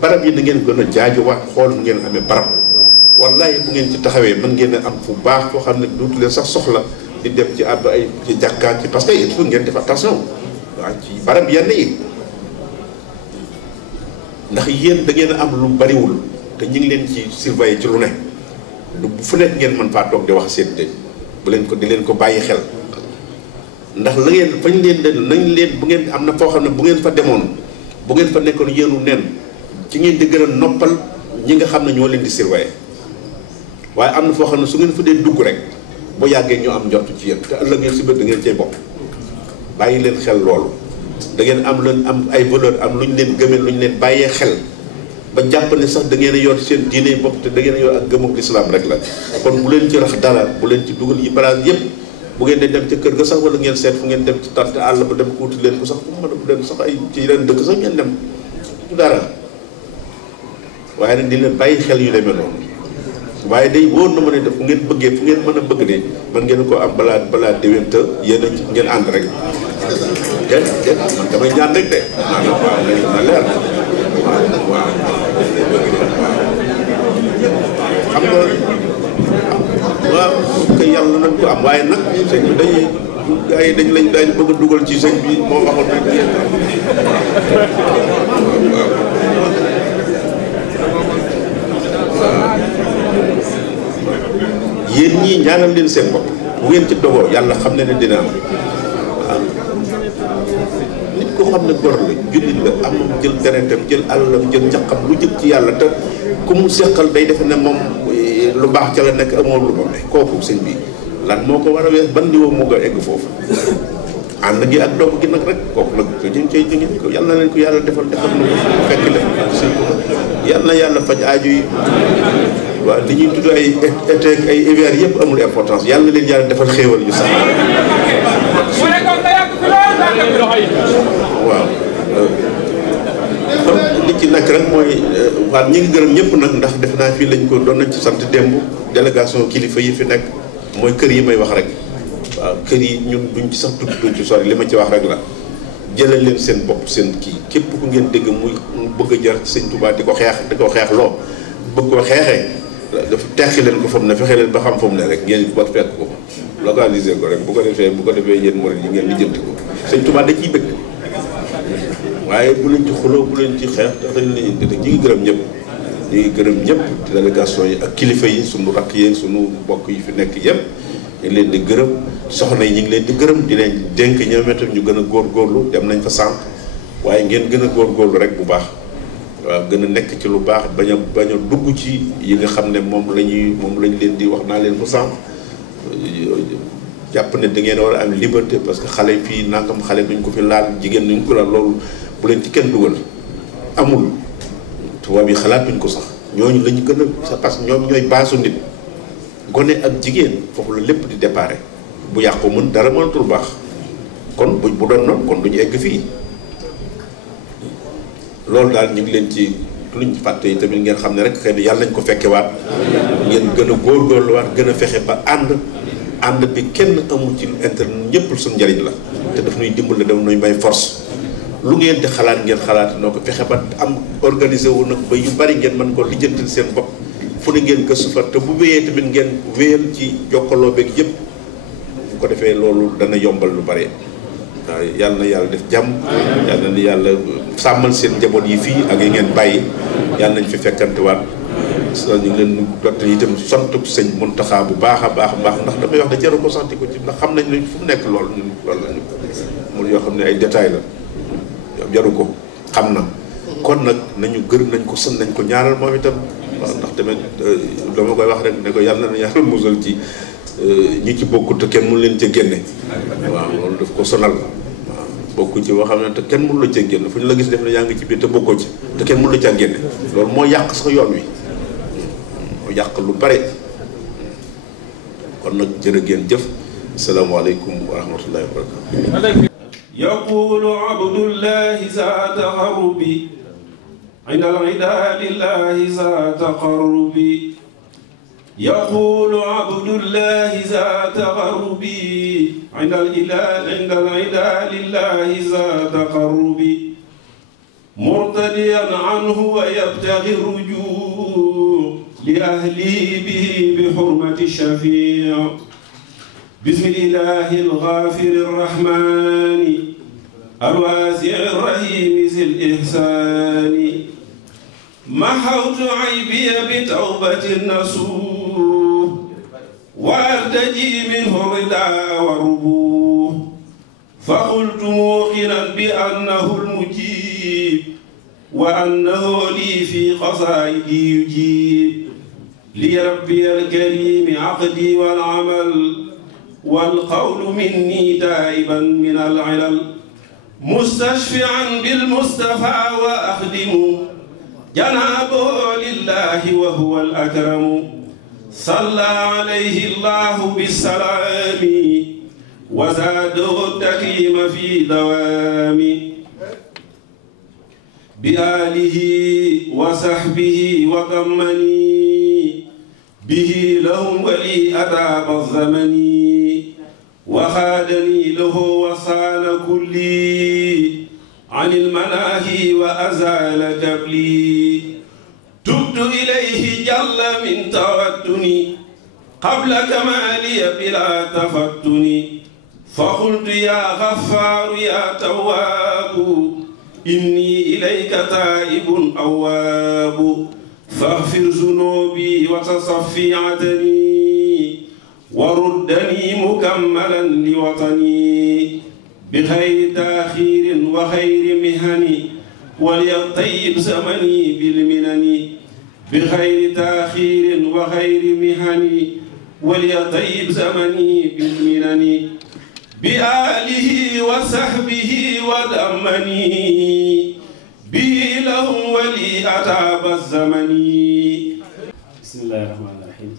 barab yi da ngeen gën a jaajuwaat xool nu ngeen amee barab wallahi bu ngeen ci taxawee mën ngeen a am fu baax foo xam ne dootu leen sax soxla di dem ci àbb ay ci jàkkaat ci parce que il faut ngeen def attention waaw ci barab yenn yi ndax yéen da ngeen a am lu bariwul te ñu ngi leen ci surveiller ci lu ne bu fu nekk ngeen mën faa toog di wax seen dëj bu leen ko di leen ko bàyyi xel ndax la ngeen fañ leen de nañ leen bu ngeen am na foo xam ne bu ngeen fa demoon bu ngeen fa nekkoon yéenu nen ci ngeen di gën a noppal ñi nga xam ne ñoo leen di surveiller waaye am na foo xam ne su ngeen fa dee dugg rek bu yàggee ñoo am njort ci yéen te ëllëg ngeen si bët da ngeen cay bokk bàyyi leen xel loolu da ngeen am leen am ay valeur am lu ñu leen gëmee lu ñu leen bàyyee xel ba jàpp ne sax da ngeen a yor seen diine bopp te da ngeen a yor ak gëmug lislaam rek la kon bu leen ci rax dara bu leen ci dugal yi balaas yëpp bu ngeen di dem ca kër ga sax wala ngeen seet fu ngeen dem ci tarte àll ba dem kuuti leen ko sax fu mën a dem sax ay ci yeneen dëkk sax ngeen dem du dara waaye nag di leen bàyyi xel yu demee noonu waaye day wóor na ma ne def fu ngeen bëggee fu ngeen mën a bëgg ne mën ngeen ko am balaa déwén te yéen a ngeen ànd rek déet man damay ñaan rek de na leer waaw xam nga waaw kay yàlla nañ ko am waaye nag sëñ bi dañuy gars yi dañ bëgg a dugal ci sëñ bi moo waxoon rek yéen ñii ñaanal leen seen bopp bu ngeen ci dogoo yàlla xam ne dina am waaw nit ko xam ne gor la jullit la am jël deretam jël alalam jël njaqam lu jëm ci yàlla te ku mu seqal day defe ne moom lu baax ca la nekk amoo lu moom kooku sëñ bi lan moo ko war a wees ban niveau moo ko egg foofu ànd gi ak dogg gi nag rek kooku nag jëm cay jëngeen ko yàlla na leen ko yàlla defal na ko fekk leen sëñ yàlla na yàlla faj aaju yi waaw li ñuy tudd ay été ay hiver yëpp amul importance yàlla na leen yàlla defal xéewal yu sax waaw kon li ci nekk rek mooy waaw ñi ngi gërëm ñëpp nag ndax def naa fii lañ ko doon nañ ci sant démb délégation kilifa yi fi nekk mooy kër yi may wax rek waaw kër yi ñun duñ ci sax tudd duñ ci sori li ma ci wax rek la jëlal leen seen bopp seen kii képp ku ngeen dégg muy bëgg a jar sëñ Tuubaa di ko xeex loo bëgg ko xeexee dafa teqi leen ko fam ne fexe leen ba xam fam ne rek ngeen ba fekk ko localiser ko rek bu ko defee yéen murid yi ngeen lijjanti ko sëñ Tuubaa da ciy bëgg waaye bu leen ci xuloo bu leen ci xeex tax dañ leen indi ñi ngi gërëm ñëpp ñi ngi gërëm ñëpp ci délégation yi ak kilifa yi sunu rakk yi sunu mbokk yi fi nekk yëpp ñu leen di gërëm soxna yi ñu ngi leen di gërëm di leen dénk ñoom itam ñu gën a góorgóorlu dem nañ fa sànq waaye ngeen gën a góorgóorlu rek bu baax waaw gën a nekk ci lu baax bañ a dugg ci yi nga xam ne moom lañ leen di wax naa leen ko sànq jàpp ne da ngeen war a am liberté parce que xale fii nangam xale duñ ko fi laal jigéen duñ ko laal loolu bu leen ci kenn dugal amul tubaab yi xalaatuñ ko sax ñooñu lañu gën a parce que ñoom ñooy baasu nit gone ak jigéen foofu la lépp di déparé bu yàqu mën dara mënatul baax kon bu doon noonu kon duñu egg fii loolu daal ñu ngi leen ci luñ fàtte yi tamit ngeen xam ne rek xëy na yàlla nañ ko fekkewaat ngeen gën a góorgóorluwaat gën a fexe ba ànd bi kenn amul ci internet ñëpp suñu njëriñ la te daf ñuy dimbali daf ñuy may force lu ngeen di xalaat ngeen xalaat noo ko fexe ba am organisé wu nag ba yu bari ngeen mën ko lijjantil seen bopp fu ne ngeen gëstu fa te bu wéyee tamit ngeen wéyal ci jokkaloo beeg yëpp bu ko defee loolu dana yombal lu bare waaw yàlla na yàlla def jàmm yàlla na yàlla sàmmal seen njaboot yi fii ak yi ngeen bàyyi yàlla nañ fi fekkantewaat ñu ngi leen dott itam sant sëñ Muntaxa bu baax a baax ndax damay wax ne jaru ko sax di ko ci ndax xam nañ ne fu mu nekk loolu ñun loolu lañu mu yoo xam ne ay détails la jaru ko xam na kon nag nañu gërëm nañ ko sant nañ ko ñaanal moom itam waaw ndax tamit dama koy wax rek ne ko yàlla na yàlla musal ci ñi ci bokkut te kenn mënu leen ca génne waaw loolu daf ko sonal waaw bokku ci boo xam ne te kenn mënu la ca génne fu ñu la gis def ne yaa ngi ci biir te bokkoo ci te kenn mënu la caa génne loolu moo yàq sax yoon wi moo yàq lu bare kon nag jërë ngeen jëf asalaamaaleykum wa rahmatullahi wa barakatu يقول عبد الله ذات تقربي عند العدا لله ذات تقربي يقول عبد الله ذات تقربي عند العدا لله ذات تقربي مرتديا عنه ويبتغي الرجوع لأهله به بحرمة الشفيع. بسم الله الغافر الرحمن الواسع الرحيم ذي الإحسان. محوت عيبي بتوبة النصوح وأرتجي منه الرداء والربوح. فقلت موقنا بأنه المجيب وأنه لي في قصائدي يجيب. لربي الكريم عقدي والعمل والقول مني تائبا من العلل. مستشفعا بالمصطفى وأخدم جنابه لله وهو الأكرم. صلى عليه الله بالسلام وزاده التكريم في دوام. بآله وصحبه وضمني به لهم ولي أداب الزمن. وخادني له وصان كلي عن المناهي وأزال كبلي. تبت إليه جل من توتني قبل كمالي بلا تفتني. فقلت يا غفار يا تواب إني إليك تائب أواب. فاغفر ذنوبي وتصفي عدني وردني مكملا لوطني. بخير تأخير وخير مهني وليطيب زمني بالمنن. بخير تأخير وخير مهني وليطيب زمني بالمنن. بآله وصحبه ودمني به لهم ولي أتاب الزمن. بسم الله الرحمن الرحيم.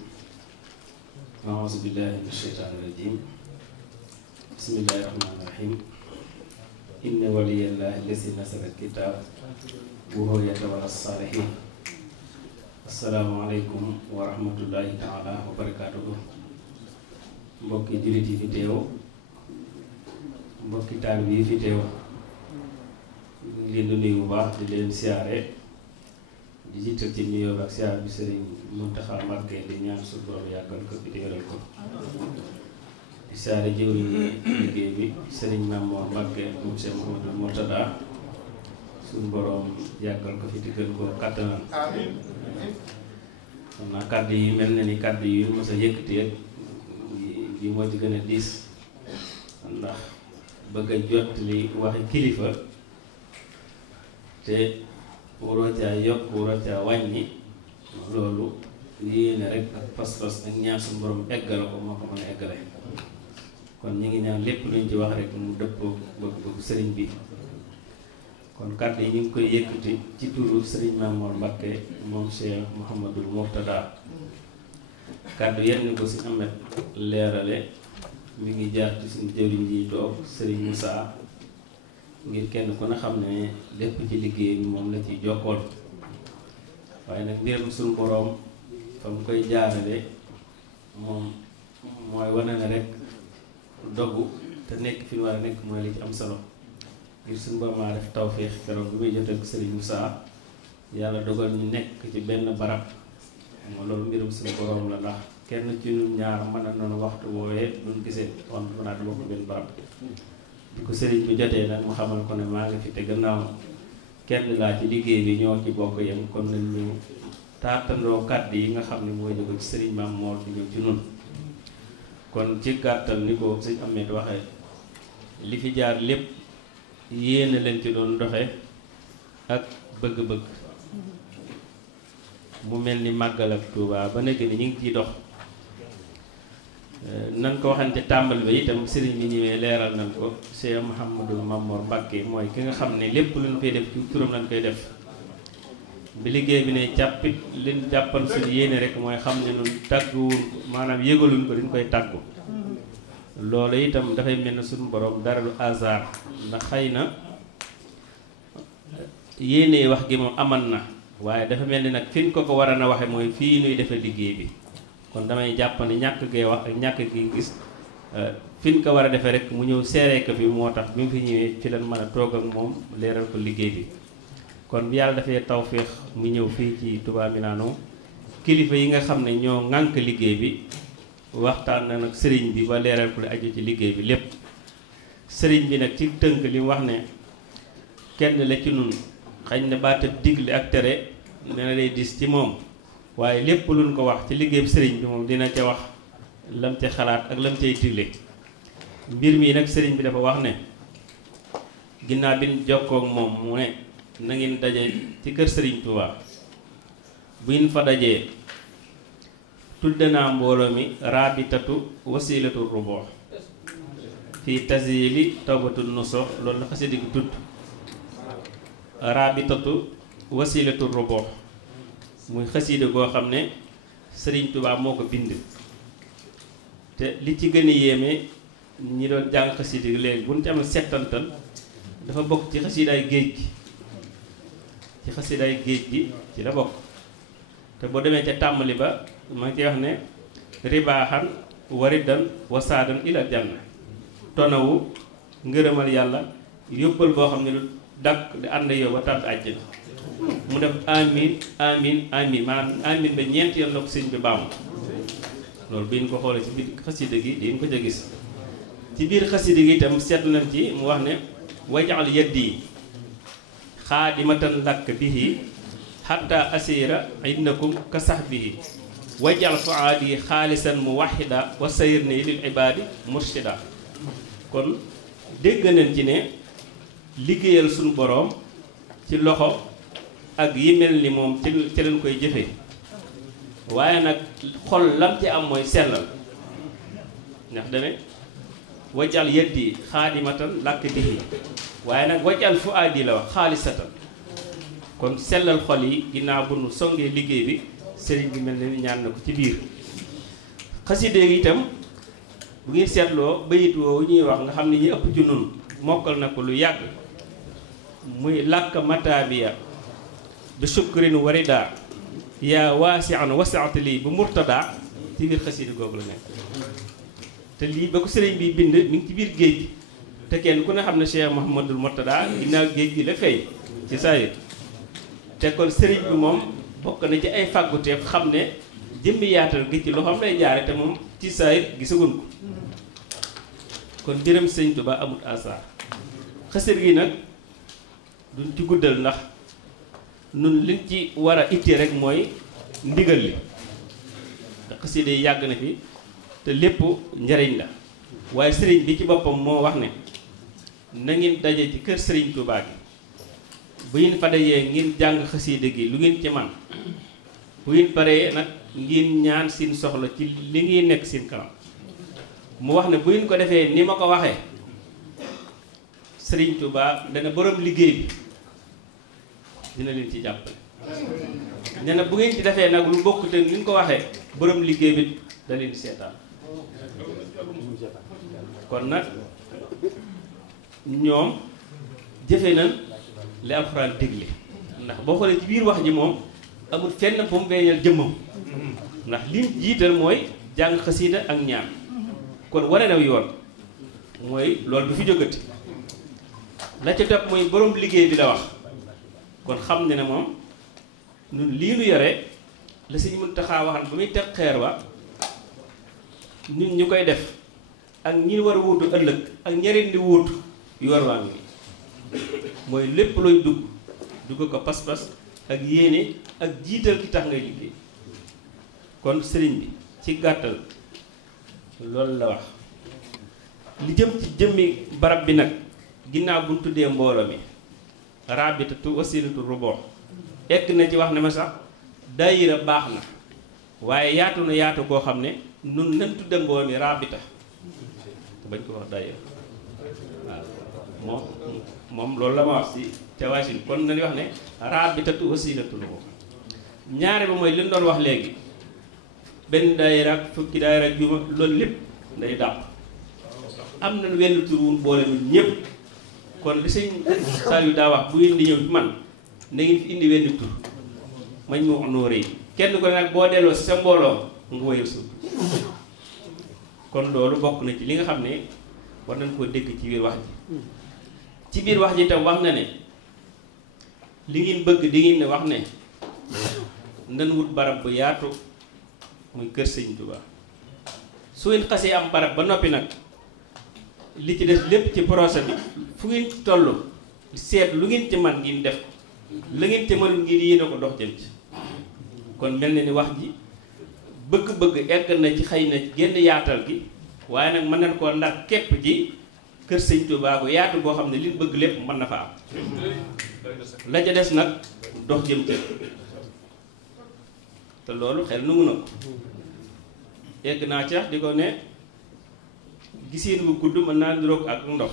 أعوذ بالله من الشيطان الرجيم. بسم الله الرحمن الرحيم. إن ولي الله الذي نزل الكتاب وهو يتولى الصالحين. السلام عليكم ورحمة الله تعالى وبركاته. mbokki jullit yi fi teew mbokki taalibe yi fi teew ñu ngi leen di nuyu bu baax di leen siyaare di jiital ci nuyoo ak siyaar bi Sëriñ Muntaxa Mbàkke di ñaan suñu borom yàggal ko fi téeral ko. di siyaare jëwriñ liggéey bi Sëriñ Mamoor Mbàkke moom Cheikh Mouhamadou Mourtada suñu borom yàggal ko fi di gën koo kàttanal. xam naa kàddu yi mel na ni kàddu yi mos a yëkkati yi moo ci gën a diis ndax bëgg a jot li waxi kilifa te waroo caa yokk waroo caa wàññi loolu yéene rek ak pas-pas ak ñaan suñu borom eggale ko moo ko mën a eggale. kon ñu ngi ñaan lépp luñ ci wax rek mu dëppoo bëgg sëriñ bi. kon kàddu yi ñu ngi koy yëkkati ci turu Sëriñ Mamoor Mbàkke moom Cheikh Mouhamadul Mourtada. kàddu yenn ni ko si amet leerale mi ngi jaar ci suñu jëriñ yi toog Sëriñ Moussa ngir kenn ku ne xam ne lépp ci liggéey bi moom la ciy jokkoon. waaye nag mbiram suñu boroom fa mu koy jaarale moom mooy wane ne rek doggu te nekk fi mu war a nekk mooy li ci am solo. ngir suñu borom a def tawféex keroog bi muy jot ak Sëriñ Moussa yàlla dogal ñu nekk ci benn barab. moo loolu mbirum suñu borom la ndax kenn ci ñun ñaar mën na noonu waxtu woowee duñ gisee on naa di bokk benn barab. di ko sëriñ bi jotee nag mu xamal ko ne maa ngi fi te gannaaw kenn laa ci liggéey bi ñoo ci bokk yem kon nañ ñu taatandoo kàddu yi nga xam ne mooy jóge ci Sëriñ Maam Moor di ñëw ci nun kon ci gàttal ni ko sëñ Amet waxee li fi jaar lépp yéene leen ci doon doxe ak bëgg-bëgg mu mel ni màggal ak Tuubaa ba nekk ni ñu ngi ciy dox. nan ko waxante tàmbal ba itam sëriñ bi ñëwee leeral nañ ko Cheikh Mouhamadou Mamour Mbacke mooy ki nga xam ne lépp lu ñu koy def ci turam lañ koy def. bi liggéey bi ne càppit liñ jàppal suñu yéene rek mooy xam ne ñun tàgguwul maanaam yëgaluñ ko dañ koy tàggu. loolu itam dafay mel ne suñu borom dara lu hasard ndax xëy na yéene wax gi moom aman na waaye dafa mel ni nag fi ñu ko war a na waxe mooy fii nuy defee liggéey bi kon damay jàpp ne ñàkk gee wax ak ñàkk gi gis fi ñu ko war a defee rek mu ñëw seeree ko fi moo tax bi mu fi ñëwee ci lañ mën a toog ak moom leeral ko liggéey bi kon bi yàlla dafay tawféex mu ñëw fii ci Touba Milano kilifa yi nga xam ne ñoo ŋànk liggéey bi waxtaan na nag sëriñ bi ba leeral ku li aju ci liggéey bi lépp. sëriñ bi nag ci tënk li wax ne kenn la ci nun xañ na baatab digle ak tere dina lay dis ci moom waaye lépp luñ ko wax ci liggéey sëriñ bi moom dina ca wax lam ca xalaat ak lam cay digle mbir mi nag sëriñ bi dafa wax ne ginnaaw bi ñu jokkoo ak moom mu ne na ngeen daje ci kër sëriñ Touba bu ñu fa dajee tudde naa mbooloo mi raabitatu wasilatu rubo fii tasili tawbatu nuso loolu la xasida gi tudd raabitatu wasilatu rubo muy xasida goo xam ne sëriñ Touba moo ko bind te li ci gën a yéeme ñi doon jàng xasida gi léegi bu ñu ci amee settantal dafa bokk ci xasidaay géej gi ci xasidaay géej gi ci la bokk te boo demee ca tàmbali ba ma ngi ciy wax ne ribaaxan waridan wasaadan ila janna tonawu ngërëmal yàlla yóbbal boo xam ne lu dakk di ànd yow ba tàbbi àjjana mu def amin amin amin maanaam amin ba ñeenti yoon la ko sëñ bi baamu loolu bi ñu ko xoolee ci biir xasida gi di ñu ko ca gis ci biir xasida gi itam seetlu nañ ci mu wax ne wajaxal yaddi xaadimatan lakk bihi xatta asira innakum ka sax bihi wajal fuaadi xaalisan mu waxida wa sayir ni lil ibaadi murshida kon dégg nañ ci ne liggéeyal suñu boroom ci loxo ak yi mel ni moom ci leen koy jëfe waaye nag xol lam ci am mooy sellal ndax dane wajal yeddi xaadimatan làkk bihi waaye nag wajal fuaadi la wax xaalisatan kon sellal xol yi ginnaaw bu nu songee liggéey bi sëriñ bi mel ni ñaan na ko ci biir xaside gi itam bu ngeen seetloo bayit woowu ñuy wax nga xam ne ñi ëpp ci nun mokkal na ko lu yàgg muy làkk mataabiya bi sukkurin warida yaa waasi'an wasi'ata lii bu murtada ci biir xaside googu la nekk te lii ba ko sëriñ bi bind mi ngi ci biir géej gi te kenn ku ne xam ne Cheikh Mouhamadul Murtada ginnaaw géej gi la fay ci saayir te kon sëriñ bi moom bokk na ci ay fàgguteef xam ne jëmmi yaatal gi ci loxoom lay jaare te moom ci saayir gisagun ko kon mbiram sëriñ Tuubaa amut asaar xasida gi nag duñ ci guddal ndax nun liñ ci war a ittee rek mooy ndigal li te xasida yi yàgg na fi te lépp njariñ la waaye sëriñ bi ci boppam moo wax ne na ngeen daje ci kër sëriñ Tuubaa gi bu ngeen fa dajee ngeen jàng xasida gi lu ngeen ci man bu ngeen paree nag ngeen ñaan seen soxla ci li ngeen nekk seen kanam mu wax ne bu ngeen ko defee ni ma ko waxee sëriñ Tuubaa dana borom liggéey bi dina leen ci jàppale nee na bu ngeen ci defee nag lu bokk te ni ñu ko waxee borom liggéey bi da leen di seetaan kon nag ñoom jëfe nañ li alxuraan digle ndax boo xoolee ci biir wax ji moom amul fenn fu mu feeñal jëmmam ndax lim jiital mooy jàng xasiida ak ñaan kon wane na yoon mooy loolu du fi jógati la ca topp mooy borom liggéey bi la wax kon xam ne ne moom ñun lii nu yore la Sëñ Muntaxa waxan ba muy teg xeer wa nit ñu koy def ak ñi war a wuutu ëllëg ak ñeneen di wuutu yor waa ngi mooy lépp looy dugg ko pas-pas ak yéene ak jiital ki tax ngay liggéey kon sëriñ bi ci gàttal loolu la wax li jëm ci jëmmi barab bi nag ginnaaw bu ñu tuddee mbooloo mi rabitatu wasilatu rubo ekk na ci wax ne ma sax daayira baax na waaye yaatu na yaatu koo xam ne nun nañ tudde mbooloo mi rabita te bañ ko wax daayira waaw moom loolu la ma wax ci Tawaasin kon nañu wax ne rabitatu wasilatu rubo ñaare ba mooy li ñu doon wax léegi benn daayira ak fukki daayira ak juuma loolu lépp day dàq am nañ wenn tur wu boole ñun ñëpp kon li sëñ Saliou daa wax bu ngeen di ñëw ci man na ngeen fi indi wenn tur mañ mu wax nooree kenn ko nag boo delloo si sa mbooloo nga woyal suuf kon loolu bokk na ci li nga xam ne war nañ koo dégg ci biir wax ji ci biir wax ji itam wax na ne li ngeen bëgg di ngeen ne wax ne nan wut barab bu yaatu muy kër Sëñ Tuubaa su ngeen xasee am barab ba noppi nag li ci def lépp ci projet bi fu ngeen toll seet lu ngeen ci man ngeen def ko la ngeen ci mënul ngir yéene ko dox jëm ci kon mel na ni wax ji bëgg-bëgg egg na ci xëy na génn yaatal gi waaye nag mën nañ koo ndax képp ji kër Sëñ Tuubaa bu yaatu boo xam ne li bëgg lépp mën na fa am la ca des nag dox jëm ci te loolu xel nangu na ko egg naa ci di ko ne giseen bu gudd mën naa niroog ak ndox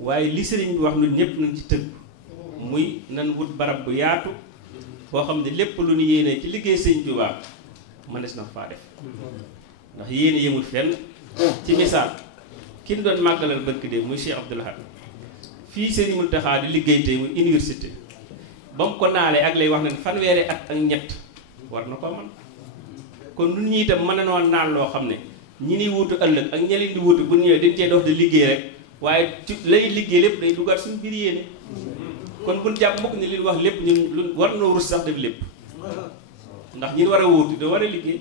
waaye li sëriñ bi wax nu ñëpp nañ ci tëgg muy nan wut barab bu yaatu boo xam ne lépp lu ñu yéene ci liggéey Sëñ Tuubaa mënees na faa def ndax yéene yemul fenn ci misaal ki ñu doon màggalal barki de muy Cheikh Abdoul Ahad fii Sëriñ Muntaxa di liggéey tey muy université ba mu ko naalee ak lay wax ne fanweeri at ak ñett war na koo man kon nun ñi itam mën na noo naan loo xam ne ñi ni wutu ëllëg ak ña leen di wutu bu ñëwee dañ cee dox di liggéey rek waaye ci lay liggéey lépp day dugal suñu biir yéene kon buñ jàpp mukk ni li wax lépp ñun lu war noo rus sax def lépp ndax ñi war a wutu da war a liggéey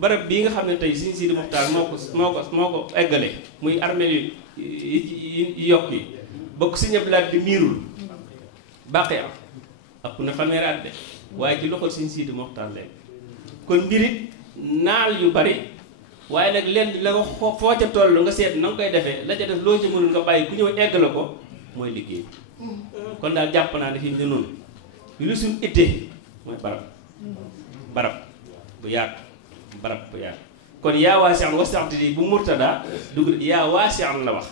barab bii nga xam ne tey Sëriñ Sidi Muxtaar moo ko eggalee muy armée yi yokk yi bokk si ñëpp laat di miirul bàqee am ëpp na fanweeri at de waaye ci loxol Sëriñ Sidi Muxtaar léegi kon mbirit naal yu bari waaye nag lenn la nga foo ca toll nga seet na nga koy defee la ca def loo ci mënul nga bàyyi ku ñëw egg la ko mooy liggéey kon daal jàpp naa ne fi mu ne noonu lu suñ ittee mooy barab bu yaatu kon yaa waasi'an wasaxti lii bu murtada dugg yaa waasi'an la wax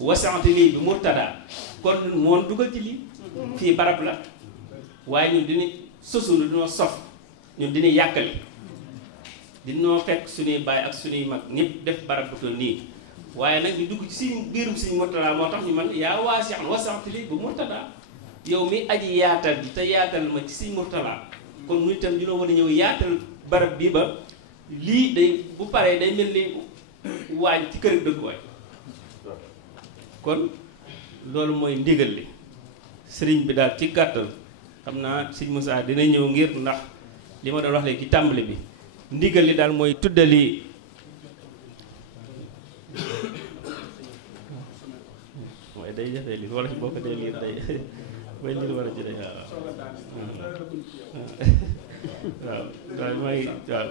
wasaxti lii bu murtada kon moon dugal ci lii fii barab la waaye ñun dina sosunu dinoo sof ñun dina yàkkali dinoo fekk suñuy baay ak suñuy mag ñëpp def barab bu toll nii waaye nag ñu dugg ci suñ biirum suñ murtada moo tax ñu man yaa waasi'an wasaxti lii bu murtada yow mi aji yaatal ji te yaatal ma ci suñ murtada kon mu itam dina war a ñëw yaatal barab bii ba lii day bu paree day mel ni waañ ci kër dëkkuwaay kon loolu mooy ndigal li sëriñ bi daal ci gàttal xam naa sëñ Moussa dina ñëw ngir ndax li ma doon wax léegi ci tàmbali bi ndigal li daal mooy tuddali mooy day jafee li wala boo ko dee liir day mooy liir war a ci day waaw mooy waaw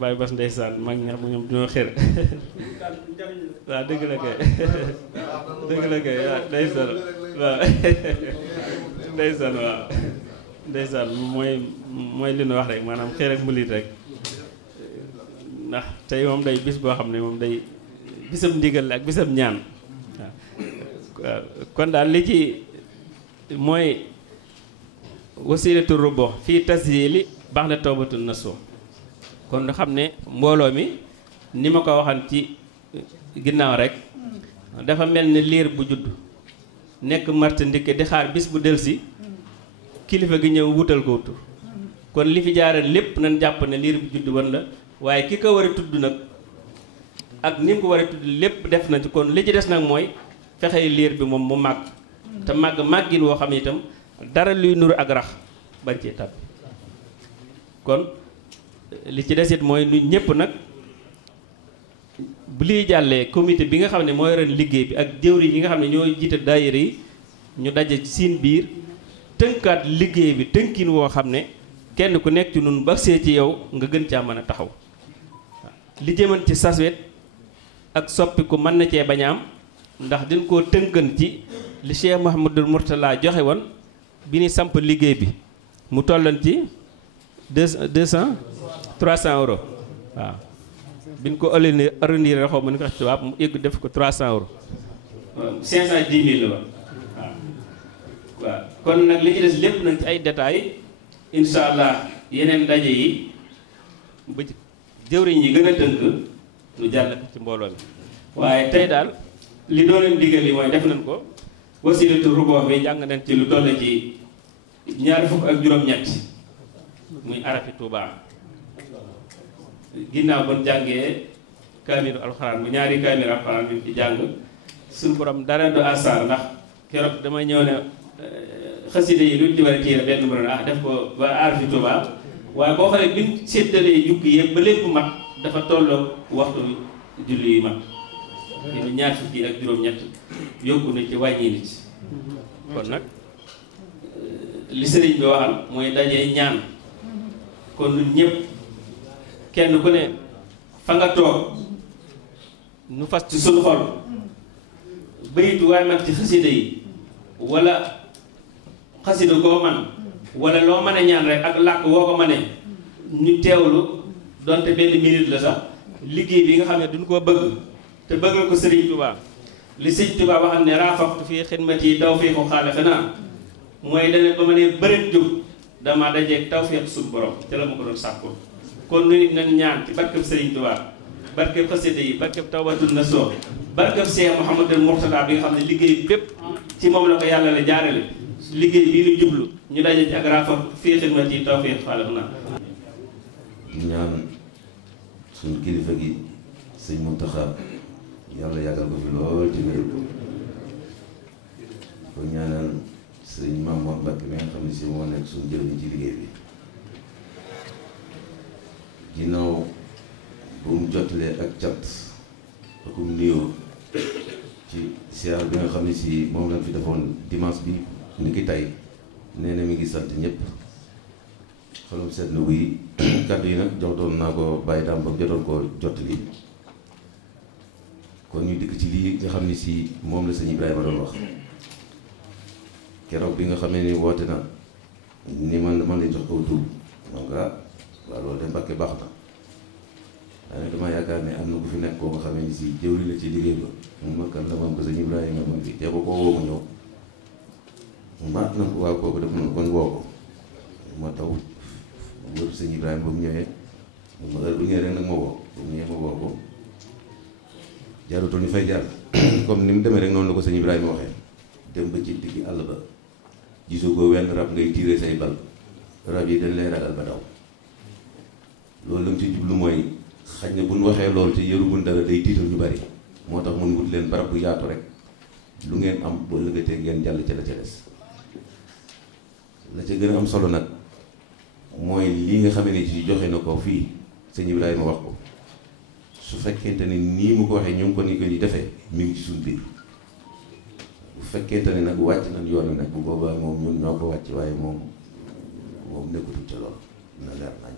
Baye Bass ndeysaan mag ñax mu ñoom ñoo xër waaw dëgg la kay waaw ndeysaan waaw ndeysaan mooy li ñu wax rek maanaam xër ak mbulit rek ndax tey moom day bis boo xam ne moom day bisam ndigal la ak bisam ñaan waaw kon daal li ci mooy wasilatu rubo fii tasyili baax na tawbatu naso kon nga xam ne mbooloo mi ni ma ko waxan ci ginnaaw rek dafa mel ni liir bu judd nekk marte ndikke di xaar bis bu delsi kilifa gi ñëw wutal ko wutu kon li fi jaaral lépp nañ jàpp ne liir bu judd wan la waaye ki ko war a tudd nag ak ni mu ko war a tudd lépp def na ci kon li ci des nag mooy fexe liir bi moom mu màgg te màggin woo xam ne itam dara luy nuru ak rax bañ cee tab kon li ci desit mooy nu ñëpp nag bu liy jàllee comité bi nga xam ne moo yoroon liggéey bi ak jëwriñ yi nga xam ne ñoo jiite daayira yi ñu daje ci seen biir tënkaat liggéey bi tënkin woo xam ne kenn ku nekk ci nun ba see ci yow nga gën caa mën a taxaw li jëman ci saswet ak soppiku mën na cee bañ a am ndax dañ koo tënkan ci li Cheikh Mouhamadul Mourtala joxe woon bi ni samp liggéey bi mu tollan ci 300 euros waaw bi ñu ko arrondir xaw ma ni ko wax tubaab mu yëgg def ko 300 euros 510 000 la woon waaw kon nag li ci des lépp nag ci ay détails incha allah yeneen ndaje yi ba jëwriñ yi gën a tënk lu jàll ko ci mbooloo mi waaye tey daal li dooleen digal yi mooy def nañ ko wasilatu rubo bi jàng nañ ci lu toll ci 27 muy arafi Tuubaa ginnaaw ba jàngee kaamilu alxuraan bu ñaari kaamilu alxuraan bi ci jàng suñu borom dara du asar ndax keroog dama ñëw ne xasida yi luñ ci war a tiire benn mu ne def ko ba aar fi Tuubaa waaye boo xoolee biñ séddalee jukki yëpp ba lépp mat dafa tolloo waxtu julli yu mat dina ñaar fukki ak juróom-ñett yokku na ci wàññi nit kon nag li sëriñ bi waxal mooy dajee ñaan kon ñun ñëpp kenn ku ne fa nga toog nu fas ci suñu xol bayitu waaye man ci xasida yi wala xasida koo man wala loo mën a ñaan rek ak làkk woo ko mënee ñu teewlu donte benn minute la sax liggéey bi nga xam ne duñ koo bëgg te bëggal ko Sëriñ Tuubaa li Sëriñ Tuubaa waxam ne raafaxtu fii xidmati tawfiiqu xaaliqinaa mooy dane ba ma ne bëreet jóg dama dajeeg tawfiiq suñu borom te la ma ko doon sàkku kon nu nit nañ ñaan ci barkeb Sëriñ Tuubaa barkeb xasida yi barkeb tawbatul nasuux barkeb Seex Muhammadul Murtadaa bi nga xam ne liggéey bépp ci moom la ko yàlla la jaarale liggéey bii ñu jublu ñu daje ci ak raafaxtu fii xidmati tawfiiqu xaaliqinaa di ñaan suñu kilifa gi sëñ Muntaxa yàlla yàggal ko fi lool ci wér ko ñaanal sëñ Mamoor Mbàkke mi nga xam ne si moo nekk suñu jëriñ ci liggéey bi ginnaaw bu mu jotalee ak cat akum nuyoo ci siyaar bi nga xam ne si moom lañ fi defoon dimanche bi ni ki tey nee na mi ngi sant ñëpp xolum seet na wuy kàddu yi nag jox doon naa ko bàyyi daam ba jotoon koo jottali kon ñu dikk ci lii nga xam ne si moom la sëñ Ibrahima doon wax keroog bi nga xamee ni woote na ni man lañ jox aw tur donc waaw loolu de Mbàkke baax na daanaka dama yaakaar ne am na ku fi nekk koo nga xamee ni si jëwri la ci liggéey ba mu makkan la moom ko sëñ Ibrahima moom fi te ko koo woo mu ñëw maat na ko waaw kooku def na kon woo ko moo taw wër sëñ Ibrahima ba mu ñëwee ma heure bu ñëwee rek nag ma woo ba mu ñëwee ma woo ko jarutul ñu fay jaar comme ni mu demee rek noonu la ko sëñ Ibrahima waxee dem ba ci diggi àll ba gisoo ko wenn rab ngay tiire say bal rab yi dañ lay ragal ba daw loolu la mu ci jublu mooy xaj na bu ñu waxee loolu te yërugun dara day tiital ñu bari moo tax mun wut leen barab bu yaatu rek lu ngeen am boo lëggatee ngeen jàll ca la ca des la ca gën a am solo nag mooy lii nga xam ne ci joxe na ko fii sëñ Ibrahima wax ko su fekkente ne nii mu ko waxee ñu ngi ko ni ko ni defee mi ngi ci suñ biir bu fekkente ne nag wàcc nañ yoon wi nag bu boobaa moom ñun ñoo ko wàcc waaye moom nekkutul ca lool na leer nañ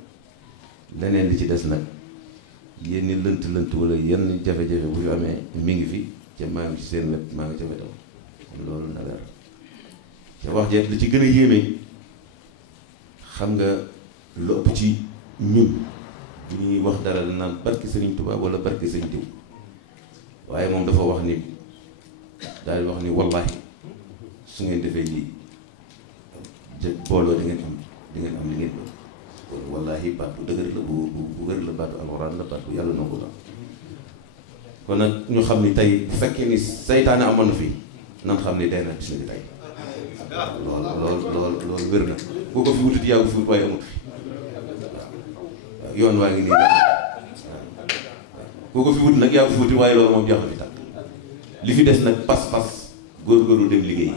leneen li ci des nag yenn lënt wala yenn jafe-jafe bu fi amee mi ngi fi ca maa ngi ci seen wet maa ngi ca wetam loolu na leer ca wax jeet li ci gën a yéeme xam nga lu ëpp ci ñun bu ñuy wax dara la naan barke Sëriñ Tuubaa wala barke Sëriñ diw waaye moom dafa wax ni daal di wax ni wallaahi su ngeen defee lii booloo di ngeen am li ngeen bëgg kon wallaahi baat bu dëgër la bu wér la baatu alxuraan la baat bu yàlla nangu la kon nag ñu xam ni tey bu fekkee ni saytaane amoon na fii nan xam ni day na bis ni tey loolu wér na boo ko fi wutut yaa ko fi wut waaye amut fi waaw yoon waa ngi nii boo ko fi wut nag yaa ko fi wuti waaye loolu moom jeex na fi tàkk li fi des nag pas-pas góorgóorlu dem liggéey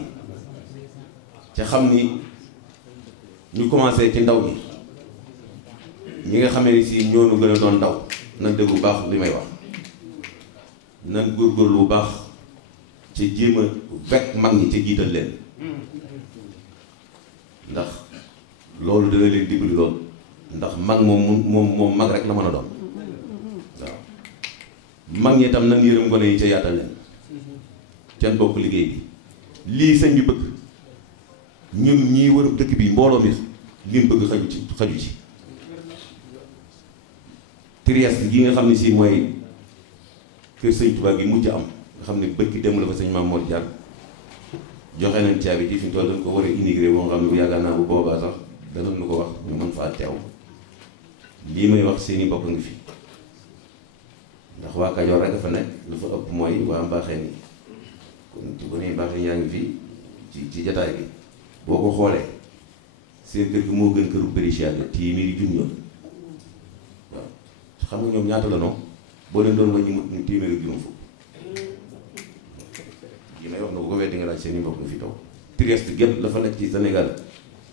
ca xam ni ñu commencé ci ndaw ñi ñi nga xamee ni si ñoonu gën a doon ndaw nan dégg bu baax li may wax nan góorgóorlu bu baax ci jéem a fekk mag ñi ca jiital leen ndax loolu dana leen dimbali lool ndax mag moom mag rek la mën a doon waaw mag ñi tam nan yërëm gone yi ca yaatal leen kenn bokk liggéey bi lii sëñ bi bëgg ñun ñii wër dëkk bi mbooloo mi liñ bëgg xaju ci Trieste gi nga xam ne si mooy kër sëñ Tuubaa gi mujj am nga xam ne bët dem la fa sëñ Maam Mor Jaar joxe nañ caabi ji fi ñu toll dañ ko war a immigré boo nga xam ne bu yaakaar naa bu boobaa sax danañ nu ko wax ñu mën faa teew lii may wax seeni bokk ngi fi ndax waa Kajoor rek a fa nekk lu fa ëpp mooy waa Mbaaxeen yi kon ci bu nee Mbaaxeen yaa ngi fi ci jataay bi boo ko xoolee seen kër gi moo gën këru Brescia la téeméeri junni yoon waaw xam nga ñoom ñaata la noonu boo leen doon wàññi mut ñu téeméeri juróom fukk mais wax na ko weddi nga laaj seen i mbokk nga fi taw Trieste gépp la fa nekk ci Sénégal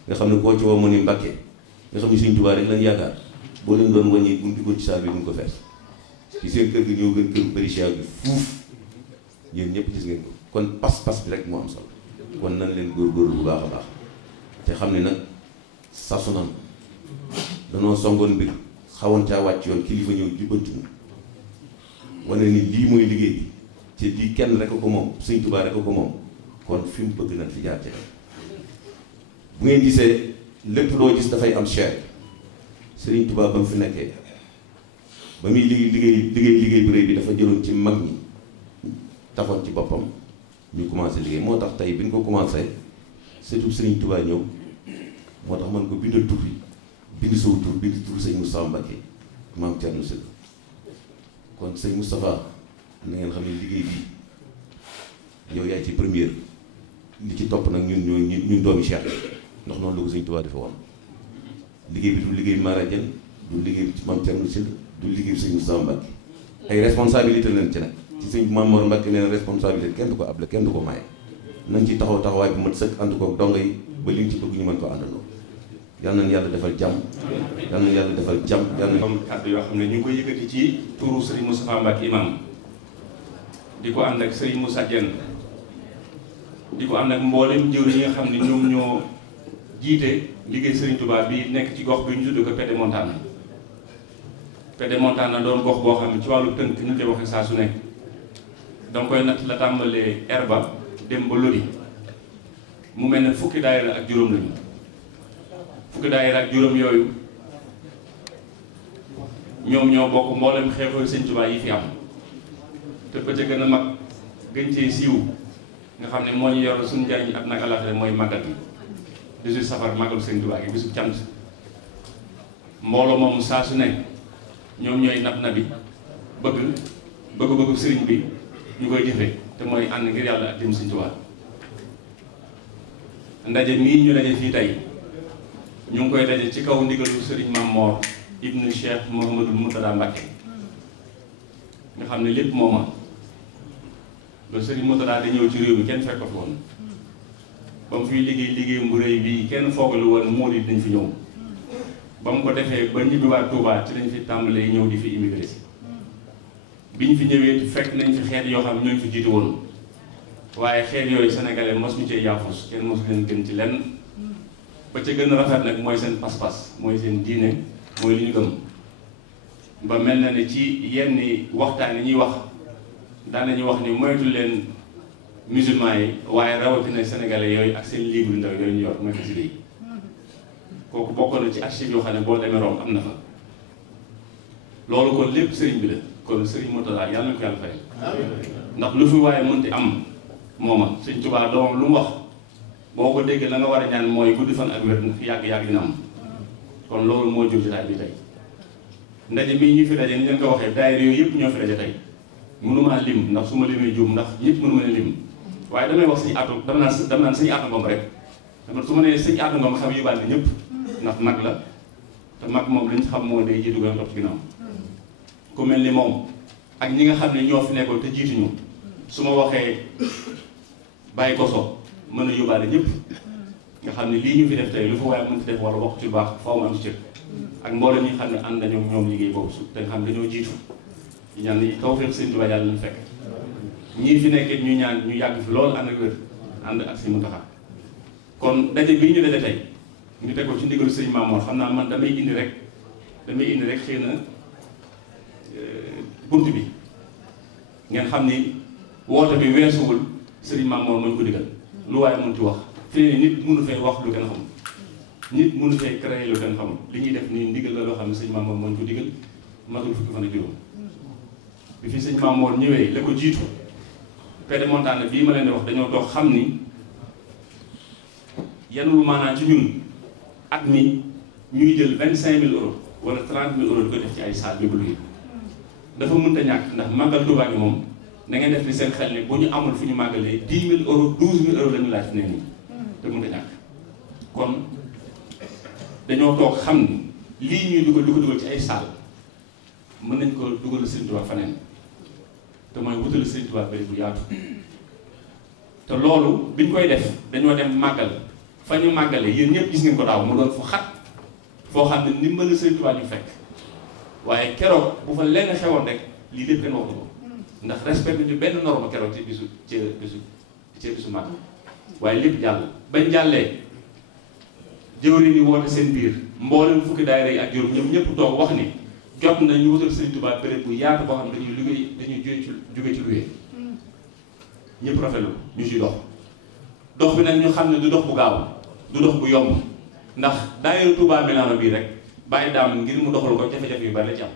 nga xam ne koo ci woo mu ni Mbàkke nga xam ne Sëñ Tuubaa rek lañ yaakaar boo leen doon wàññi bu ñu duggoon ci saal bi duñ ko fees ci seen kër gi ñoo gën kër Brescia bi fuuf yéen ñëpp gis ngeen ko kon pas-pas bi rek moo am solo kon nañ leen góorgóorlu bu baax a baax te xam ne nag sasu nan danoo songoon mbir xawoon caa wàcc yoon kilifa ñëw jubbanti mu wane ni lii mooy liggéey bi te lii kenn rek ko moom Sëñ Tuubaa rek ko moom kon fi mu bëgg nañ fi jaar bu ngeen gisee lépp loo gis dafay am cher Sëriñ Tuubaa ba mu fi nekkee ba muy liggéey bu rëy bi dafa jëloon ci mag ñi tafoon ci boppam ñu commencé liggéey moo tax tey bi ñu ko commencé surtout Sëriñ Tuubaa ñëw moo tax man ko bindal tur bi bind saw tur bind tur sëñ Moustapha Mbacké maam Thierno Sylla kon sëñ Moustapha na ngeen xam ne liggéey bi yow yaay ci première li ci topp nag ñun doomi Cheikh ndax noonu la ko Sëñ Tuubaa defe woon liggéey bi du liggéey Mara Dieng du liggéey maam Thierno Sylla du liggéey sëñ Moustapha Mbacké ay responsabilité leen ci nag ci sëñ Maam Mor Mbacké nee na responsabilité kenn du ko able kenn du ko maye nañ ci taxawaay bu mat sëkk ànd ko dongo yi ba li nga ci bëgg ñu mën ko àndandoo yal nañu yàlla defal jàmm yal nañu yàlla defal jàmm yal nañu kàddu yoo xam ne ñu ngi koy yëkkati ci turu Serigne Moustapha Mbacké imam di ko ànd ak Serigne Moussa Dieng di ko ànd ak mboolem jëw yi nga xam ne ñoom ñoo jiite liggéey Serigne Touba bi nekk ci gox bi ñu tudd ko Pedemontana Pedemontana doon gox boo xam ne ci wàllu tënk ñu koy waxee saa su nekk danga koy natt la tàmbalee Erba dem ba Lodi mu mel ne fukki daayira ak juróom lañu fukki daayira ak juróom yooyu ñoom ñoo bokk mboolem xew-xew Sëñ Tuubaa yi fi am te ba ca gën a mag gën cee siiw nga xam ne moo ñu yor suñu njariñ ak naka la mooy màggal bi 18 safar màggalu Sëñ Tuubaa gi bisu cant mbooloo moom saa su nekk ñoom ñooy nab nabi bëgg sëriñ bi ñu koy jëfee te mooy ànd ngir yàlla ak jëm Sëñ Tuubaa ndaje mii ñu daje fii tey ñu ngi koy daje ci kaw ndigalu sëriñ Mam Mor ibnu Cheikh Mouhamadou Moutada Mbacké nga xam ne lépp mooma loolu sëriñ Moutada da ñëw ci réew mi kenn fekk ko fi woon ba mu fiy liggéey bu rëy bii kenn foogalu woon moo di dañ fi ñëw ba mu ko defee ba ñibbiwaat Touba ci lañ fi tàmbalee ñëw di fi immigré si bi ñu fi ñëwee fekk nañ fi xeet yoo xam ne ñooñu fi jiitu woon waaye xeet yooyu sénégalais mos ñu cee yaafus kenn mosu leen gën ci lenn ba ca gën a rafet nag mooy seen pas-pas mooy seen diine mooy li ñu gëm ba mel na ne ci yenn waxtaan yi ñuy wax daan nañu wax ni moytu leen musulman yi waaye rawatina sénégalais yooyu ak seen livre ndaw yooyu ñu yor mooy xasida yi kooku bokkoon na ci archive yoo xam ne boo demee Rome am na fa loolu kon lépp sëriñ bi la kon sëriñ Moutada yàlla na ko yàlla fay ndax lu fi waaye mënti am mooma Sëñ Tuubaa doomam lu mu wax boo ko déggee la nga war a ñaan mooy guddi fan ak wér yàgg dina am kon loolu moo jur jotaay bi tey ndaje mii ñu fi daje ni leen ko waxee daayira yooyu yëpp ñoo fi daje tey mënumaa lim ndax su ma limee juum ndax ñëpp mënu ma ne lim waaye damay wax sëñ Atou dama naan sëñ Atou Ngom rek dama su ma nee sëñ Atou Ngom xam yóbbaale ñëpp ndax mag la te mag moom li ñu xam moo day jiitu gën a topp ci ginnaaw ku mel ni moom ak ñi nga xam ne ñoo fi nekkoon te jiituñu su ma waxee bàyyi ko so mën a yóbbaale ñëpp nga xam ne lii ñu fi def tey lu fa waaye mën ti def wala wax ci lu baax faaw mu am ci cër ak mboolem ñi xam ne ànd nañoo ñoom liggéey boobu su te nga xam dañoo jiitu ñu ñaan ni tawfeex Sëñ Tuubaa yàlla ñu fekk ñii fi nekkee ñu ñaan ñu yàgg fi loolu ànd ak wér ànd ak Sëñ Muntaxa kon daje bii ñu daje tey ñu teg ko ci ndigalu Sëñ Maam Mor xam naa man damay indi rek xëy na bunt bi ngeen xam ni woote bi weesuwul Sëriñ Maam Mor moo ñu ko digal lu waaye mën ci wax fii nit mënu fee wax lu kenn xamul nit mënu fee créer lu kenn xamul li ñuy def nii ndigal la loo xam ne Sëriñ Maam Mor moo ñu ko digal matul fukki fan ak juróom bi fi Sëriñ Maam Mor ñëwee la ko jiitu Pedemontana bii ma leen di wax dañoo toog xam ni yanul maanaam ci ñun at mi ñuy jël 25 000 euros wala 30 000 euros di ko def ci ay salle bi bu luy dafa mënta ñàkk ndax màggal Tuubaa gi moom na ngeen def ni seen xel ni bu ñu amul fu ñu màggalee 10 000 euros 12 000 euros la ñu laaj fi ne nii te mënta ñàkk kon dañoo toog xam ni lii ñuy dugal ci ay salle mën nañ ko dugal Sëñ Tuubaa faneen te mooy wutal Sëñ Tuubaa bëri bu yaatu te loolu biñ koy def dañoo dem màggal fa ñu màggale yéen ñëpp gis ngeen ko daaw mu doon fu xat foo xam ne ndimbal Sëriñ Tuubaa ñu fekk waaye keroog bu fa lenn xewoon rek lii lépp kenn waxu ko ndax respecté ñu benn norme keroog ci bisu màggal waaye lépp jàll bañ jàllee jëwriñ yi woote seen biir mboolem fukki daayira yi ak juróom ñoom ñëpp toog wax ni jot na ñu wutal Sëriñ Tuubaa béréb bu yaatu boo xam ne dañuy jóge ci luye ñëpp rafetlu ñu ci dox bi nag ñu xam ne du dox bu gaaw du dox bu yomb ndax daayira Touba Milano bii rek bàyyi daam ngir mu doxal ko jafe-jafe yu bari la ci am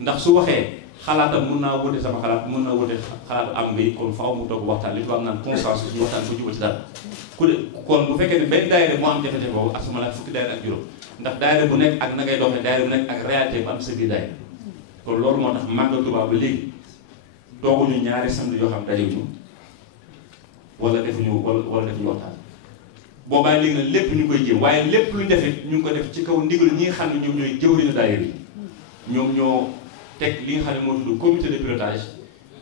ndax su waxee xalaatam mun naa wute sama xalaat mun naa wute xalaat am nga kon faaw mu toog waxtaan li tubaab naan consensus ñu waxtaan ba jubal ci dara kon bu fekkee ne benn daayira moo am jafe-jafe boobu ak suma la fukki daayira ak juróom ndax daayira bu nekk ak na ngay doxee daayira bu nekk ak réalité bu am sa biir daayira kon loolu moo tax màggal Touba ba léegi tooguñu ñaari samedi yoo xam dajewuñu wala defuñu waxtaan boobaa léegi nag lépp ñu koy jéem waaye lépp luñ defit ñu ngi ko def ci kaw ndigal ñi nga xam ne ñoom ñooy jëwriñu daayira yi ñoom ñoo teg li nga xam ne moo tudd comité de pilotage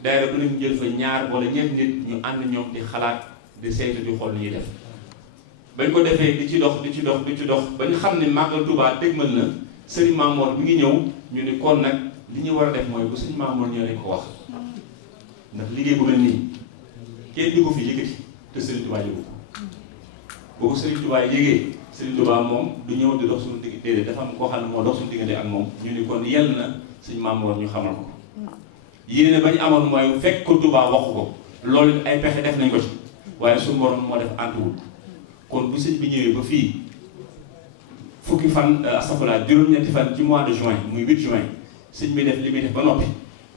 daayira bu nekk jël fa ñaar wala ñeent nit ñu ànd ñoom di xalaat di saytu di xool ni ñuy def bañ ko defee di ci dox ba ñu xam ne màggal Touba dégmal na Serigne Mamour mi ngi ñëw ñu ni kon nag li ñu war a def mooy bu Serigne Mamour ñëw lañ ko wax ndax liggéey bu mel nii kenn di ko fi yëkkati te Serigne Touba yëgu ko boo ko Serigne Touba yëgee Serigne Touba moom du ñëw di dox suñu diggante dafa am koo xam ne moo dox suñu diggante ak moom ñu ni kon yell na Serigne Mamour ñu xamal ko yéene bañ amoon mooy fekk ko Touba waxu ko loolu ay pexe def nañ ko ci waaye suñu borom moo def antuwul kon bu sëñ bi ñëwee ba fii fukki fan astafurlah juróom-ñetti fan ci mois de juin muy 8 juin sëñ bi def li muy def ba noppi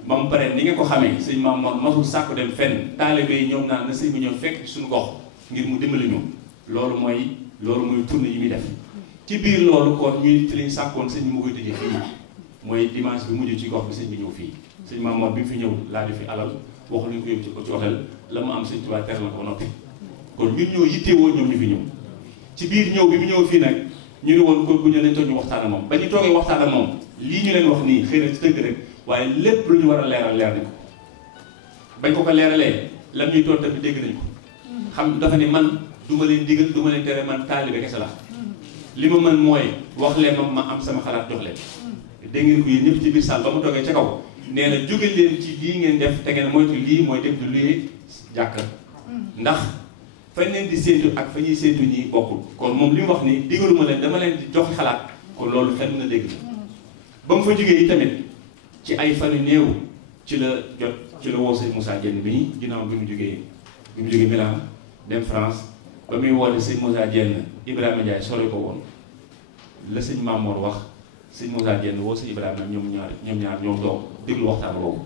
ba mu pare ni nga ko xamee sëñ Mamour masul sàkku dem fenn taalibe yi ñoom naan na sëñ bi ñëw fekk suñu gox ngir mu dimbali ñu loolu mooy tournée yi muy def ci biir loolu kon ñuy ci lañ sàkkoon sëñ bi mu koy tëjee fii mooy dimanche bi mujj ci gox bi sëñ bi ñëw fii sëñ Mamour bi mu fi ñëw laa di fi alal waxu ñu ko yóbbu ci hôtel la mu am sëñ Tuubaa teral na ko ba noppi kon ñun ñoo yittewoo ñoom ñu fi ñëw ci biir ñëw bi mu ñëw fii nag ñu ne woon ko bu ñu leen toog ñu waxtaan ak moom ba ñu toogee waxtaan ak moom lii ñu leen wax nii xëy na ci tëgg rek waaye lépp lu ñu war a leeral leer nañ ko bañ ko leeralee lam ñuy toog tamit dégg nañ ko xam dafa ne man du ma leen digal du ma leen tere man taalibe kese la li ma mën mooy wax leen ma am sama xalaat jox leen dégg ngeen ko yéen ñëpp ci biir salle ba mu toogee ca kaw nee na jóge leen ci lii ngeen def te ngeen moytu lii mooy def du luy jàkk ndax fañ leen di séentu ak fa ñuy séentu ñi bokkul kon moom li mu wax ni digaluma leen dama leen di jox xalaat kon loolu xel mën a dégg ba mu fa jógee yi tamit ci ay fan yu néew ci la woo sëñ Moussa Dieng bi ginnaaw bi mu jógee Milan dem France ba muy woote sëñ Moussa Dieng Ibrahima Ndiaye sore ko woon la sëñ Mamour wax sëñ Moussa Dieng woo sëñ Ibrahima ñoom ñaar ñoom toog déglu waxtaan boobu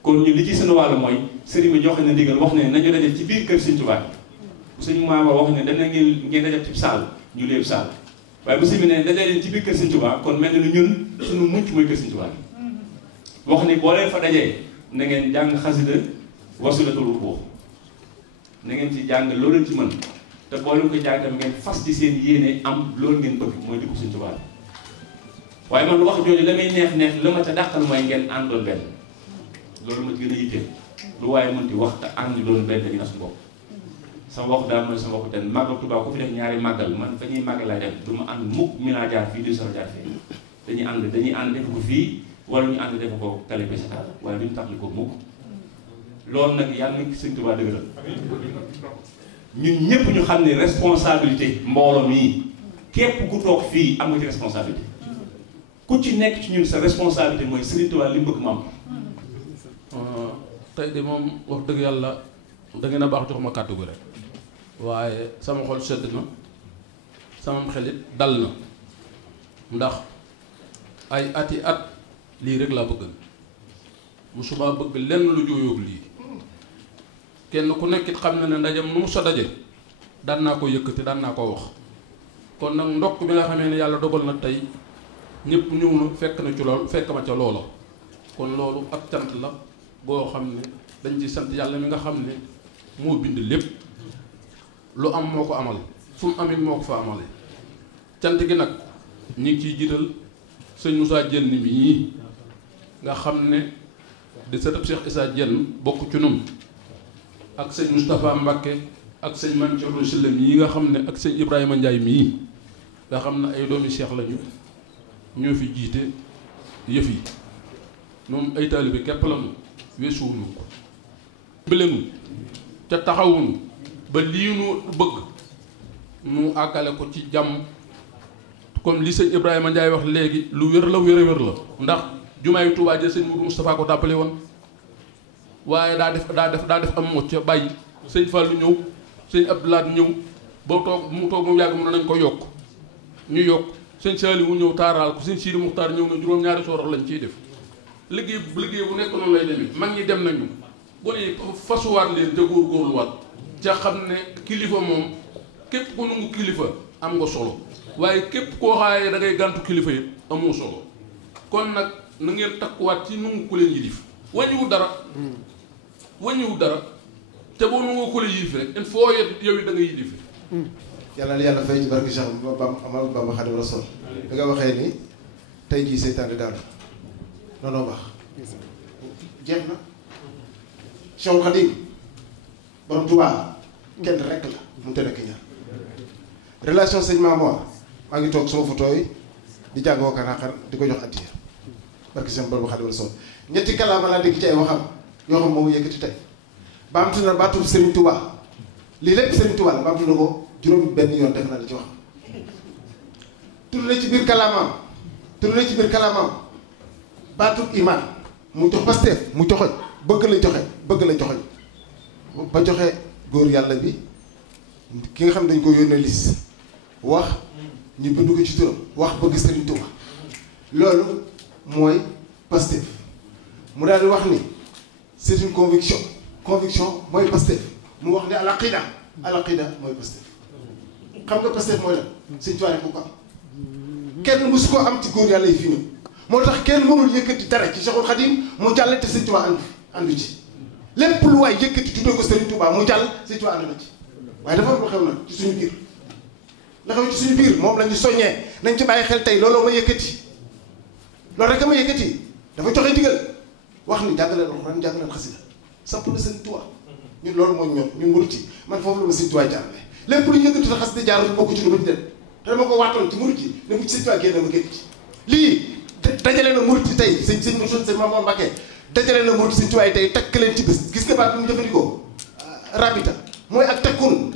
kon ñu li ci seen wàllu mooy sëriñ bi joxe na ndigal wax ne nañu daje ci biir kër sëñ Tuubaa sëñ Mamour wax ne dana ngeen daje ci saal ñu léeb saal waaye bu sëñ bi ne daje leen ci biir kër sëñ Tuubaa kon mel na ni ñun suñu mucc mooy kër sëñ Tuubaa wax ni boo leen fa dajee na ngeen jàng xasida wasilatul ruux na ngeen ci jàng loolu leen ci mën te boo leen ko jàng tam ngeen fas ci seen yéene am loolu ngeen bëgg mooy dugg sëñ Tuubaa waaye man wax jooju la may neex la ma ca dàqal mooy ngeen àndoon benn loolu ma gën a yitteel lu waaye mënti wax te ànd doon benn ñu na suñu bopp sama wax daal mooy sama waxu ten màggal Tuubaa ku fi def ñaari màggal man fa ñuy màggal laay def du ma ànd mukk mi laa jaar fii du soro jaar fii dañuy ànd def ko fii wala ñu ànd def ko tali bi sa waaye duñu taxli ko mukk loolu nag yàlla na sëñ Tuubaa dëgëral ñun ñépp ñu xam ne responsabilité mbooloo mii képp ku toog fii am nga ci responsabilité ku ci nekk ci ñun sa responsabilité mooy Sëriñ Tuubaa li mu bëgg maam tey de moom wax dëgg yàlla da ngeen a baax jox ma kàddu gi rek waaye sama xol sedd na sama xelit dal na ndax ay ati at lii rek laa bëgg musuma bëgg lenn lu jooyoog lii kenn ku nekkit xam na ne ndajam nu mu sa daje daan naa ko yëkkati daan naa ko wax kon nag ndokk bi nga xamee ne yàlla dogal na tey ñëpp ñëw na fekk na ci lool fekk ma ca loola kon loolu ak cant la boo xam ne dañ ci sant yàlla mi nga xam ne moo bind lépp lu am moo ko amal fu mu amit moo ko fa amale cant gi nag ñu ngi ciy jiital sëñ Moussa Dieng mii nga xam ne di sëtëb Cheikh Issa Dieng bokk ci nun ak sëñ Moustapha Mbakke ak sëñ Man Thierno Sylla yi nga xam ne ak sëñ Ibrahima Ndiaye mii nga xam ne ay doomi Cheikh lañu ñoo fi jiite yëf yi moom ay taalibe képp la mu weesuwuñu ko mbëlenu ca taxawuñu ba lii nu bëgg nu àggale ko ci jàmm comme li sëñ Ibrahima Ndiaye wax léegi lu wér la wér a wér la ndax jumaay Tuubaa ja sëñ Moudou Moustapha ko tàppale woon waaye daa def am mocc bàyyi sëñ Fallou ñëw sëñ Abdoulaye ñëw ba toog mu yàgg mu ne nañ ko yokk ñu yokk sëñ Saliou mu ñëw taaraal ko sëñ Sidi Muxtaar ñëw na juróom-ñaari soorox lañ ciy def liggéey bu nekk noonu lay demee mag ñi dem nañu gone yi fasuwaat leen te góorgóorluwaat ca xam ne kilifa moom képp ku nangu kilifa am nga solo waaye képp koo xaayee da ngay gàntu kilifa yi amoo solo kon nag na ngeen takkuwaat ci nangu ku leen yilif wàññiwul dara te boo nangoo ku leen yilif rek il faut yow it da nga yilif yàlla na yàlla fay ci barke Cheikh Bamba Xaadimu Rasuul da nga waxee ni tey jii seytaane daal noonu baax jeex na Cheikh Khadim borom Tuubaa kenn rek la mu te nekk ñaar relation sëñ Mamour maa ngi toog sama photo yi di jàng wakar naqar di ko jox addiya barke Cheikh Bamba Xaadimu Rasuul ñetti kalaama laa dégg ci ay waxam yoo xam moomu yëkkati tey baamtu na baatub Serigne Touba lii lépp Serigne Touba la baamtu na ko juróom benn yoon def na la ci wax tudd na ci biir kalaamaam baatub iman mu jox Pastef mu joxoñ bëgg la joxoñ ba joxe góor yàlla bi ki nga xam dañ ko yónnee lis wax ñu bind ko ci turam wax bëgg Serigne Touba loolu mooy Pastef mu daal di wax ni c'est une conviction mooy Pastef mu wax ne al aqida mooy Pastef xam nga Pastef mooy la Sëñ Tuubaa ko am kenn mësu ko am ci góor yàlla yi fii nii moo tax kenn mënul yëkkati dara ci Cheikhul Khadim mu jàll te Sëñ Tuubaa àndu ci lépp lu waay yëkkati tuddee ko Sëriñ Tuubaa mu jàll Sëñ Tuubaa ànd na ci waaye dafa am lu xew na ci suñu biir la xew ci suñu biir moom la ñu soññee nañ ci bàyyi xel tey looloo ma yëkkati loolu rek ma yëkkati dafa joxe digal wax ni jàngaleen alxuraan jàngaleen xasida samp na Sëriñ Tuubaa ñun loolu moo ñun murit yi man foofu la ma Sëriñ Tuubaa jaarale lépp lu ñu yëkkati te xasida jaarale bokk ci lu ma ci dem te dama ko waatoon ci murit yi ne bu ci Sëriñ Tuubaa génn ma génn ci lii dajale na murit yi tey sëñ Mamour Mbacké dajale na murit Sëriñ Tuubaa yi tey takk leen ci bés gis nga baat bi mu jëfandikoo rabita mooy ak takkun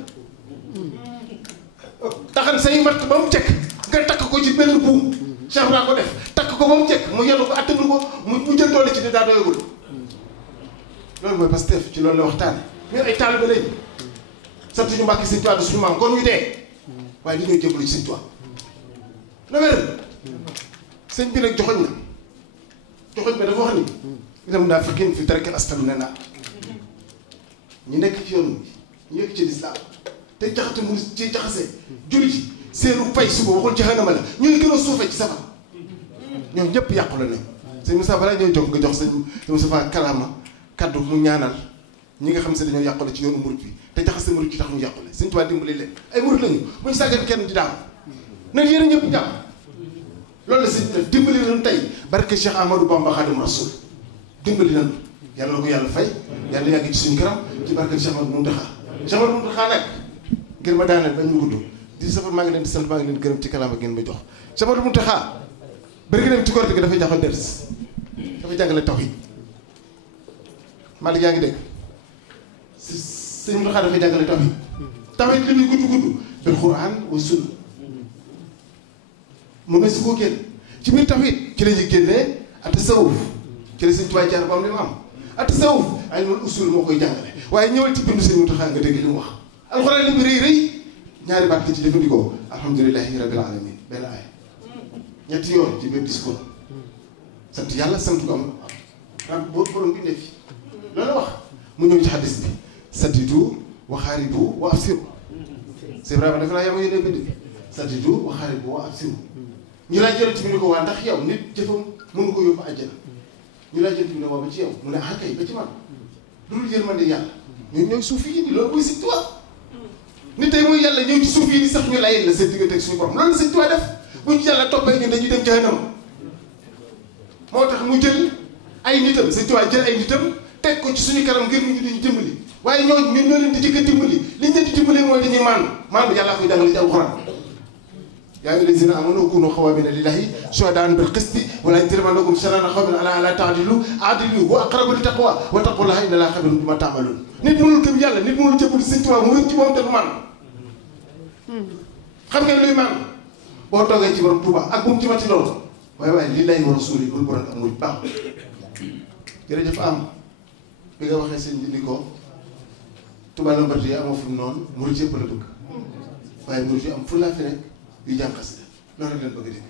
taxan say matt ba mu cekk nga takk ko ci benn buum Cheikh naa ko def takk ko ba mu cekk mu yenu ko attanu ko mu jël doole ci ne daa doyagul loolu mooy Pastef ci loolu la waxtaane ñun ay taalibe lañ sant ñu Mbàkke Sëriñ Tuubaa suñu maam kon ñu dee waaye dañoo jëmbalu ci Sëriñ Tuubaa na wér sëñ bi nag joxoñ bi dafa wax ni itam daa fi génn fi tarakal asfal ne naa ñu nekk ci yoon bi ñu nekk ci lislaam te jaxate mu ci jaxase julli ci seenu pay suba waxul ci xanama la ñu ngi gën a suufee ci safara ñoom ñëpp yàqu la ne sëñ Moussa balaa ñooy jox nga jox sëñ Moussa kalaama kaddu mu ñaanal ñi nga xam se dañoo yàqule ci yoonu murit bi te jaxase murit ci tax ñu yàqule Sëñ Tuubaa dimbali leen ay murit lañu bu ñu sàggee kenn di daam nag yéen a ñëpp jàmm loolu la sëñ def dimbali nañu tey barke Cheikh Ahmadou Bamba Xaadimu Rasuul dimbali nañu yàlla na ko yàlla fay yàlla yàgg ci suñu kanam ci barke Cheikh Ahmadou Mountakha Cheikh Ahmadou Mountakha nag ngir ma daaneel bañ mu gudd di safar maa ngi leen di sant maa ngi leen di gërëm ci kalaama ngeen ma jox Cheikh Ahmadou Mountakha bëri nga dem ci korte gi dafay jaxal ders dafay jàngale tawhiid Malick yaa ngi dégg sëñ Mountakha dafay jàngale tawhiid li muy gudd bil Qur'an wa sunna mu ne si koo génn ci biir tawhiid ci la ñuy génnee at tasawuf ci la Sëñ Tuubaa jaar ba am li mu am at tasawuf ay noonu usul moo koy jàngale waaye ñëwal ci bindu sëñ Mountakha nga dégg li mu wax alxuraan li mu rëy ñaari baat la ci jëfandikoo alhamdulillahi rabbil alamin benn aay ñetti yoon ci biir discours sant yàlla sant ko am rab boo borom bi ne fi loolu wax mu ñëw ci xaddis bi saddidu wa xaaribu wa absiru c'est vraiment dafa laa yema yéene bind bi saddidu wa xaaribu wa absiru ñu laaj yonent bi ni ko waa ndax yow nit jëfam mënu ko yóbbu àjjana ñu laaj yonent bi ne waa ba ci yow mu ne ah kay ba ci man lu dul yërmande yàlla ñun ñooy suuf yi ni loolu mooy Sëñ Tuubaa nit tey mooy yàlla ñëw ci suuf yi ni sax ñu layel la seen diggante ak suñu borom loolu la Sëñ Tuubaa def bu ñu yàlla toppee ñun dañuy dem jahannam moo tax mu jël ay nitam Sëñ Tuubaa jël ay nitam teg ko ci suñu kanam ngir ñu dañu jëmbali waaye ñoo leen di jëkk dimbali li ñu leen di dimbali mooy dañuy maandu yàllaa koy jàngale ci alxuraan yaa ayyuhal lazina amanu kunu qawwamina lillahi shuhadaan bil qisti wa laa yajrimannakum shana'aanu qawmin alaa allaa ta'dilu i'dilu huwa aqrabu lit taqwa wattaqullaha inna Allaha khabiirun bimaa ta'maluun nit mënul gëm yàlla nit mënul jëbbal Sëñ Tuubaa mu wér ci moom te du maandu xam ngeen luy maandu boo toogee ci borom Tuubaa ak bu mu ci mati loolu waaye lillahi wa rasuuli bul borom ak muy baax jërëjëf am bi nga waxee sëñ bi ni ko Touba Lambaréné amoo fi mu noonu murid yëpp la bëgg waaye murid yu am fu laa fi rek yu jàng xasida loolu rek leen bëgg a dégg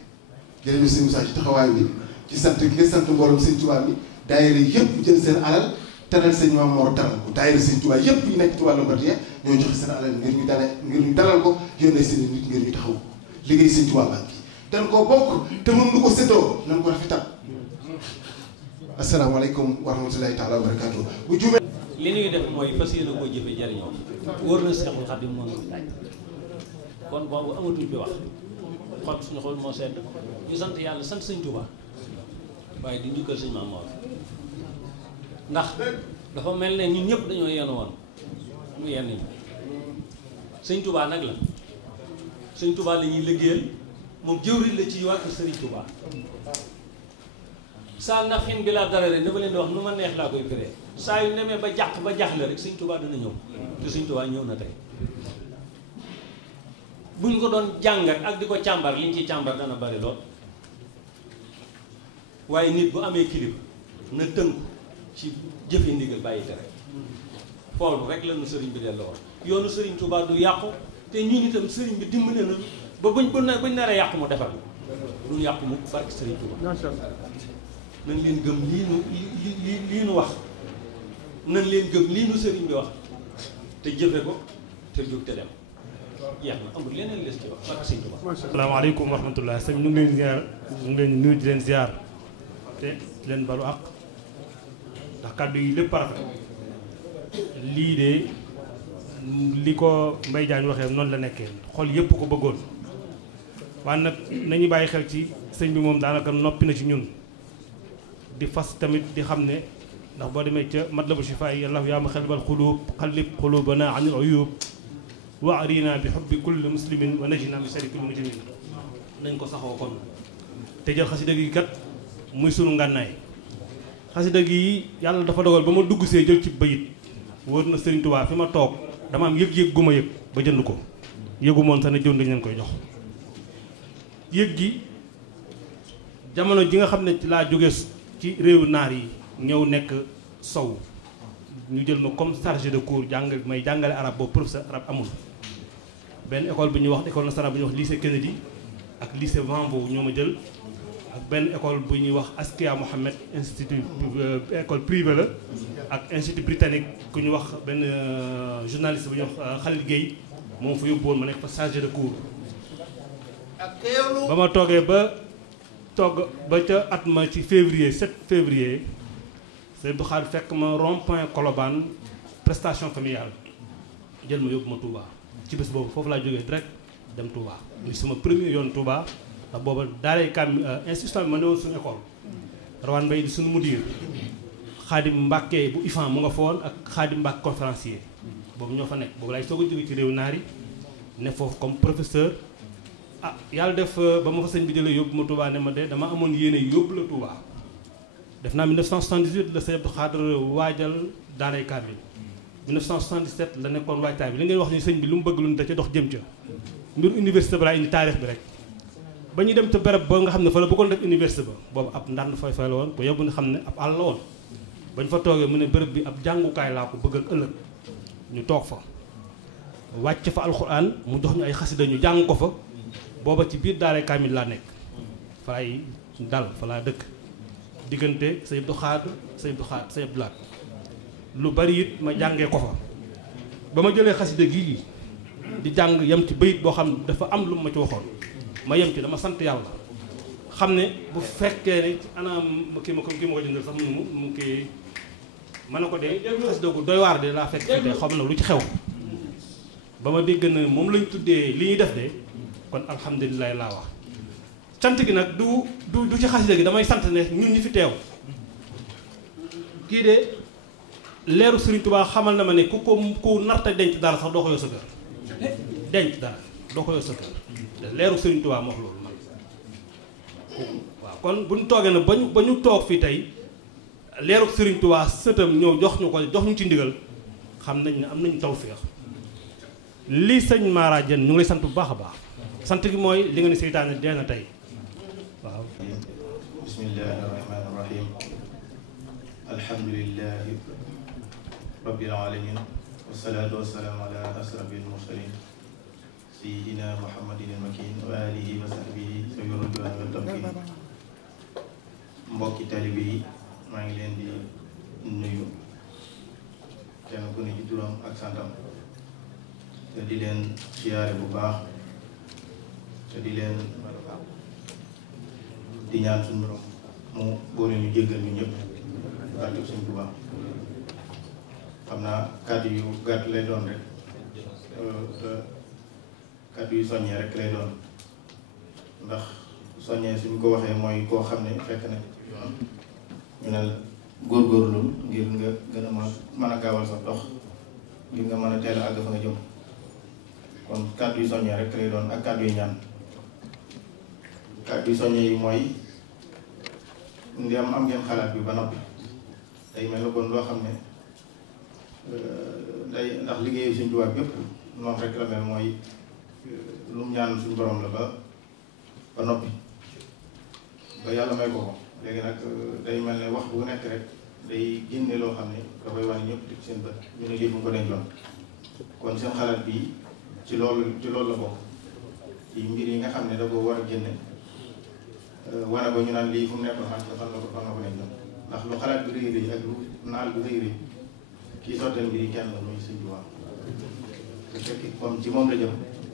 jërëjëf sëñ Moussa ci taxawaay bi ci sant gi nga sant mbooloom sëñ Touba bi daayira yëpp jël seen alal teral sëñ Maam Mor teral ko daayira sëñ Touba yëpp yu nekk Touba Lambaréné ñoo joxe seen alal ngir ñu dalal ko yónnee seen nit ngir ñu taxaw ko liggéey sëñ Touba baa ngi dañ koo bokk te mën nu ko séddoo nañ ko rafetal asalaamaaleykum wa rahmatulahi taala wa barakaatu bu juumee li ñuy def mooy fas yéene koo jëfe jariñoo wóor na Seexul Xadim moom kon boobu amatul bi wax xol suñu xol moo sedd ñu sant yàlla sant sëñ Touba waaye di njukkal sëñ Maam Mor ndax dafa mel ne ñun ñëpp dañoo yenn woon mu yenn ñu sëñ Touba nag la sëñ Touba la ñuy liggéeyal moom jëwriñ la ci wàllu sëriñ Touba saa nafin bi laa dara rek dama leen di wax nu ma neex laa koy firee saa yu demee ba jàq ba jaaxle rek sëñ Touba dana ñëw te sëñ Touba ñëw na tey buñ ko doon jàngat ak di ko càmbar liñ ciy càmbar dana bari lool waaye nit bu amee kilifa na tënku ci jëfe ndigal bàyyi tere foolu rek la nu sëriñ bi delloo woon yoonu sëriñ Touba du yàqu te ñun itam sëriñ bi dimbali nañu ba buñ naree yàqu mu defal duñ yàqu mu barke sëriñ Touba nañ leen gëm lii nu wax nañ leen gëm lii nu sëriñ bi wax te jëfe ko te jóg te dem jeex na amul leneen les ci wax barke sëriñ Touba. asalaamaaleykum wa rahmatulah sëñ ñu ngi leen ziar ñu ngi leen nuyu di leen ziar te di leen balu àq ndax kàddu yi lépp rafet lii de li ko Mbaye Diagne waxee noonu la nekkee xol yëpp ko bëggoon waaye nag nañu bàyyi xel ci sëñ bi moom daanaka noppi na ci ñun di fas tamit di xam ne ndax boo demee ca matlabu shifaa yi yàlla yaa muqallibal quluub qallib quluubanaa anil uyuub wa arinaa bi hubbi kulli muslimin wa najinaa min sharri kulli mujrimin nañ ko saxoo kon te jël xasida gi kat muy sunu ngànnaay xasida gi yàlla dafa dogal ba ma dugg see jël ci bayit wóor na Sëriñ Tuubaa fi ma toog dama am yëg-yëg gu ma yëg ba jënd ko yëgu moon sax ne jënd dañ leen koy jox yëg gi jamono ji nga xam ne ci laa jóge ci réewu naar yi ñëw nekk sow ñu jël ma comme chargé de cours may jàngale arab boobu professeur arab amul benn école bu ñuy wax école nationale bu ñuy wax lycée Kennedy ak lycée Vanvo ñoo ma jël ak benn école bu ñuy wax Askia Mohammed institut école privée la ak institut britannique ku ñu wax benn journaliste bu ñuy wax Khalil Gueye moom fa yóbbu woon ma nekk fa chargé de cours ba ma toogee ba ca at ma ci février 7 février sëñ bu xaar fekk ma rond-point Colobane prestation familiale jël ma yóbbu ma Touba ci bés boobu foofu laa jógee direct dem Touba muy sama premier yoon Touba ndax booba daaree kam institution bi ma ne woon suñu école Rawaan Mbay di suñu mudir Xaadim Mbàkke bu IFAN mu nga fa woon ak Xaadim Mbàkke conférencier boobu ñoo fa nekk boobu laay soog a jóge ci réew naar yi ne foofu comme professeur ah yàlla def ba ma fa sëñ bi jëlee yóbbu ma Touba ne ma de dama amoon yéene yóbbu la Touba def naa 1978 la sëñ Abdou Khadre waajal daaray kaamil 1977 la nekkoon waajtaay bi li ngay wax ni sëñ bi lu mu bëgg lu ne da ca dox jëm ca mbir université ba laa indi taarix bi rek ba ñu dem ca béréb ba nga xam ne fa la bëggoon def université ba boobu ab ndànd fay la woon ko yóbbu ne xam ne ab àll la woon ba ñu fa toogee mu ne béréb bi ab jàngukaay laa ko bëggal ëllëg ñu toog fa wàcc fa alxuraan mu jox ñu ay xasida ñu jàng ko fa booba ci biir daaray kaamil laa nekk fa laay dal fa laa dëkk diggante sëñ Abdou Khadre sëñ Abdou Lahat lu bari it ma jàngee ko fa ba ma jëlee xasida gii di jàng yem ci bayit boo xam dafa am lu ma ci waxoon ma yem ci dama sant yàlla xam ne bu fekkee ne ana kii ma ko jëndal sax mu kii ma ne ko de xasida gu doy waar de laa fekk fi de xam na lu ci xew ba ma dégg na moom lañ tuddee li ñuy def de kon alhamdulilah laa wax sant gi nag du ci xasida gi damay sant ne ñun ñi fi teew kii de leeru Serigne Touba xamal na ma ne ku narta denc dara sax doo ko yor sa kër denc dara doo ko yor sa kër leeru Serigne Touba moo wax loolu man waaw kon bu ñu toogee nag ba ñu toog fii tey leeru Serigne Touba sëtam ñëw jox ñu ci ndigal xam nañ ne am nañu tawféex lii sëñ Mara Diène ñu ngi lay sant bu baax a baax sant gi mooy li nga ni seytaane dee na tey waaw. bismillahi rahmaani rahim alhamdulillahi rabbil alamin wasalaatu wasalaamu ala asrafil mursalin sayyidina muhammadin al makin wa alihi wa sahbihi sawi ridwaan wa tamkin. mbokki talibe yi maa ngi leen di nuyu kenn ku ne ci turam ak santam te di leen siyaare bu baax te di leen di ñaan suñu borom mu boole ñu jéggal ñu ñëpp barke Sëñ Tuubaa. xam naa kàddu yu gàtt lay doon rek te kàddu yu soññee rek lay doon ndax soññee suñ ko waxee mooy koo xam ne fekk na yoon ñu ne la góorgóorlu ngir nga gën a mën a gaawal sa dox ngir nga mën a teel a àgg fa nga jëm kon kàddu yu soññee rek lay doon ak kàddu yu ñaan. kàddu yu soññee yi mooy ndi am ngeen xalaat bi ba noppi day mel na kon loo xam ne day ndax liggéeyu Sëñ Tuubaa bépp noonu rek la mel mooy lu mu ñaan suñu borom la ba noppi ba yàlla may ko ko léegi nag day mel ne wax bu nekk rek day génne loo xam ne dafay wane ñëpp di seen bët ñu ne lii fu ko dencoon kon seen xalaat bi ci loolu la bokk ci mbir yi nga xam ne da ko war a génne wane ko ñu naan lii fu mu nekkoon fan la ko dencoon ndax lu xalaat bi rëy rëy ak lu naal bi rëy rëy kii sottal mbir yi kenn la muy Sëñ Tuubaa te fekk comme ci moom la jëm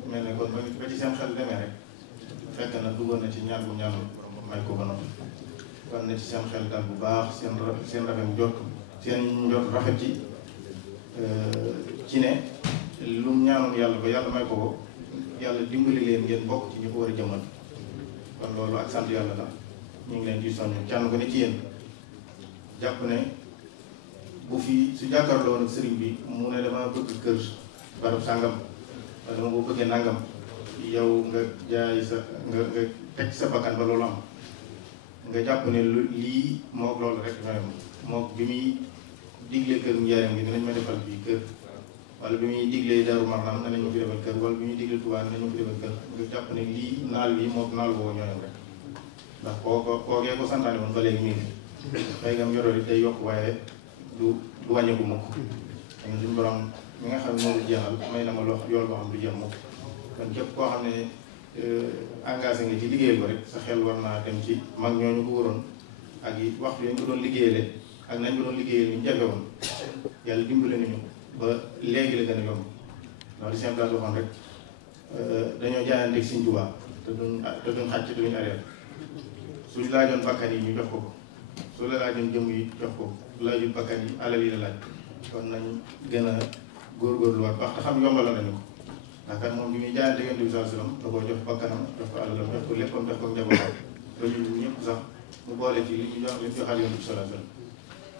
mel ne kon ba ci seen xel demee rek fekk na duggoon na ci ñaan bu ñaan may ko ba noppi kon na ci seen xel dal bu baax seen rafet njort rafet ci ne lu mu ñaanoon yàlla ba yàlla may ko yàlla dimbali leen ngeen bokk ci ñu ko war a jëmal kon loolu ak sant yàlla la ñu ngi leen di soññ kenn ko ne ci yéen jàpp ne bu fi su jàkkaarloo nag sëriñ bi mu ne dama bëgg kër barab sàngam wala dama ko bëggee nangam yow nga jaay sa nga teg sa bakkan ba loolu am nga jàpp ne lii moo loolu rek ñooyam moo bi muy diglee kër njaareem gi dinañ ma defal bii kër wala bi muy diglee Daaru Marnaan ne nañ ma fi defal kër wala bi muy diglee Tuubaa ne nañ ma fi defal kër nga jàpp ne lii naal bi moo naal boo ñooyam rek ndax kookee ko santaane woon ba léegi mii fay ngam yoroo it day yokk waaye du wàññeeku mukk dañu suñu borom mi nga xam ne moom du jeexal may na ma loo yool boo xam du jeex mukk kon képp koo xam ne engagé nga ci liggéeyal ko rek sa xel war naa dem ci mag ñooñu ko waroon ak it waxtu yañ ko doon liggéeyale ak nañ ko doon liggéeyal ñu jafe woon yàlla dimbale nañu ba léegi la gën a yomb ndax di seen place waxoon rek dañoo jaayanteeg Sëñ Tuubaa te duñ xàcc te duñ arrêté suñ laajoon bakkan yi ñu jox ko su la laajoon jëm yi jox ko laajul bakkan yi alal yi la laaj kon nañ gën a góorgóorluwaat wax te xam yombal nañu ko ndax kat moom bi muy jaayante Yonent bi sallallahu alayhi wasallam da koo jox bakkanam jox ko alalam jox ko léppam jox ko njabootam ba ñun ñëpp sax mu boole ci li ñu joxal Yonent bi sallallahu alayhi wasallam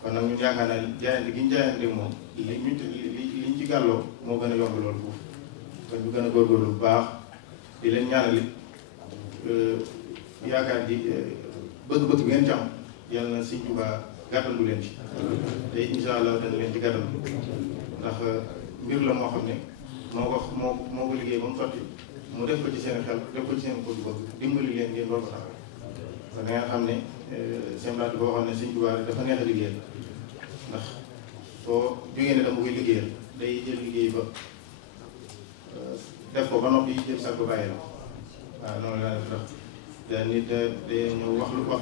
kon nag ñun yaakaar naa jaayante gi ñu jaayante moom liñ ci gàlloo moo gën a yomb loolu foofu kon ñu gën a góorgóorlu bu baax di leen ñaanal yaakaar di bëgg-bëgg bi ngeen ci am yàlla na Sëñ Tuubaa gàttandu leen ci te incha allah dana leen ci gàttandu ndax mbir la moo xam ne moo ko liggéey ba mu sotti mu def ko ci seen xel def ko ci seen bëgg-bëgg dimbali leen ngeen war ko taxaw kon da ngeen xam ne seen laaj boo xam ne Sëñ Tuubaa dafa neex a liggéeyal ndax soo jógee ne dama koy liggéeyal day jël liggéey ba def ko ba noppi jël sax ba bàyyi la waaw noonu la def ndax da nit day ñëw wax lu wax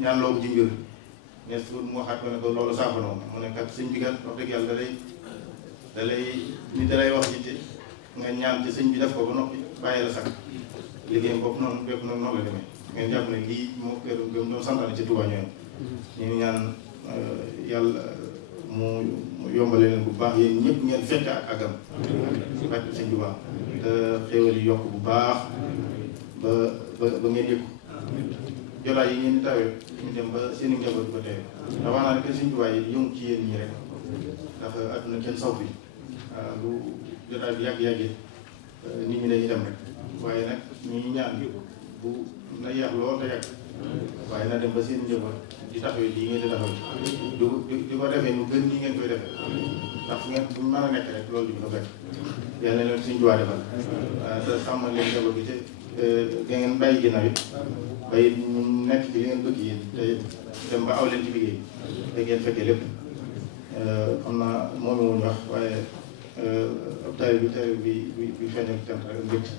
ñaan loo ko ci mbir ne su mu waxaat ko ne ko loolu saafara mu ne kat sëñ bi kat wax dëgg yàlla da lay wax jiite nga ñaan ci sëñ bi def ko ba noppi bàyyi la sax liggéeyam bopp noonu bépp noonu la demee ngeen jàpp ne lii moo kër gëm doon santaane ci Tuubaa ñoom ñu ngi ñaan yàlla mu yombale leen bu baax yéen ñëpp ngeen fekk ak agam ci bàcc sëñ Tuubaa te xéewal yi yokk bu baax ba ngeen yëg jolaay yi ngeen di tawee ñu dem ba seen i njaboot di ko teewee ndax wax naa ne que Sëriñ Tuubaa yi yëngu ci yéen ñi rek ndax adduna kenn saw fi lu jotaay bi yàgg-yàggee nit ñi dañuy dem rek waaye nag ñi ñaan bu na yeex lool te yàgg waaye na dem ba seen njaboot di taxawee lii ngeen di taxawee di ko defee nu gën nii ngeen koy defee ndax fu ngeen buñ mën a nekk rek loolu di ko fekk yal na leen Sëriñ Tuubaa defal te sàmmal leen njaboot gi te da ngeen bàyyi ginnaaw it bay ñu nekk ci li ngeen bëgg yéen te dem ba aw leen ci liggéey da ngeen fekkee lépp xam naa moom la ñu wax waaye ab taal bi feeñal cant rek ak mbégte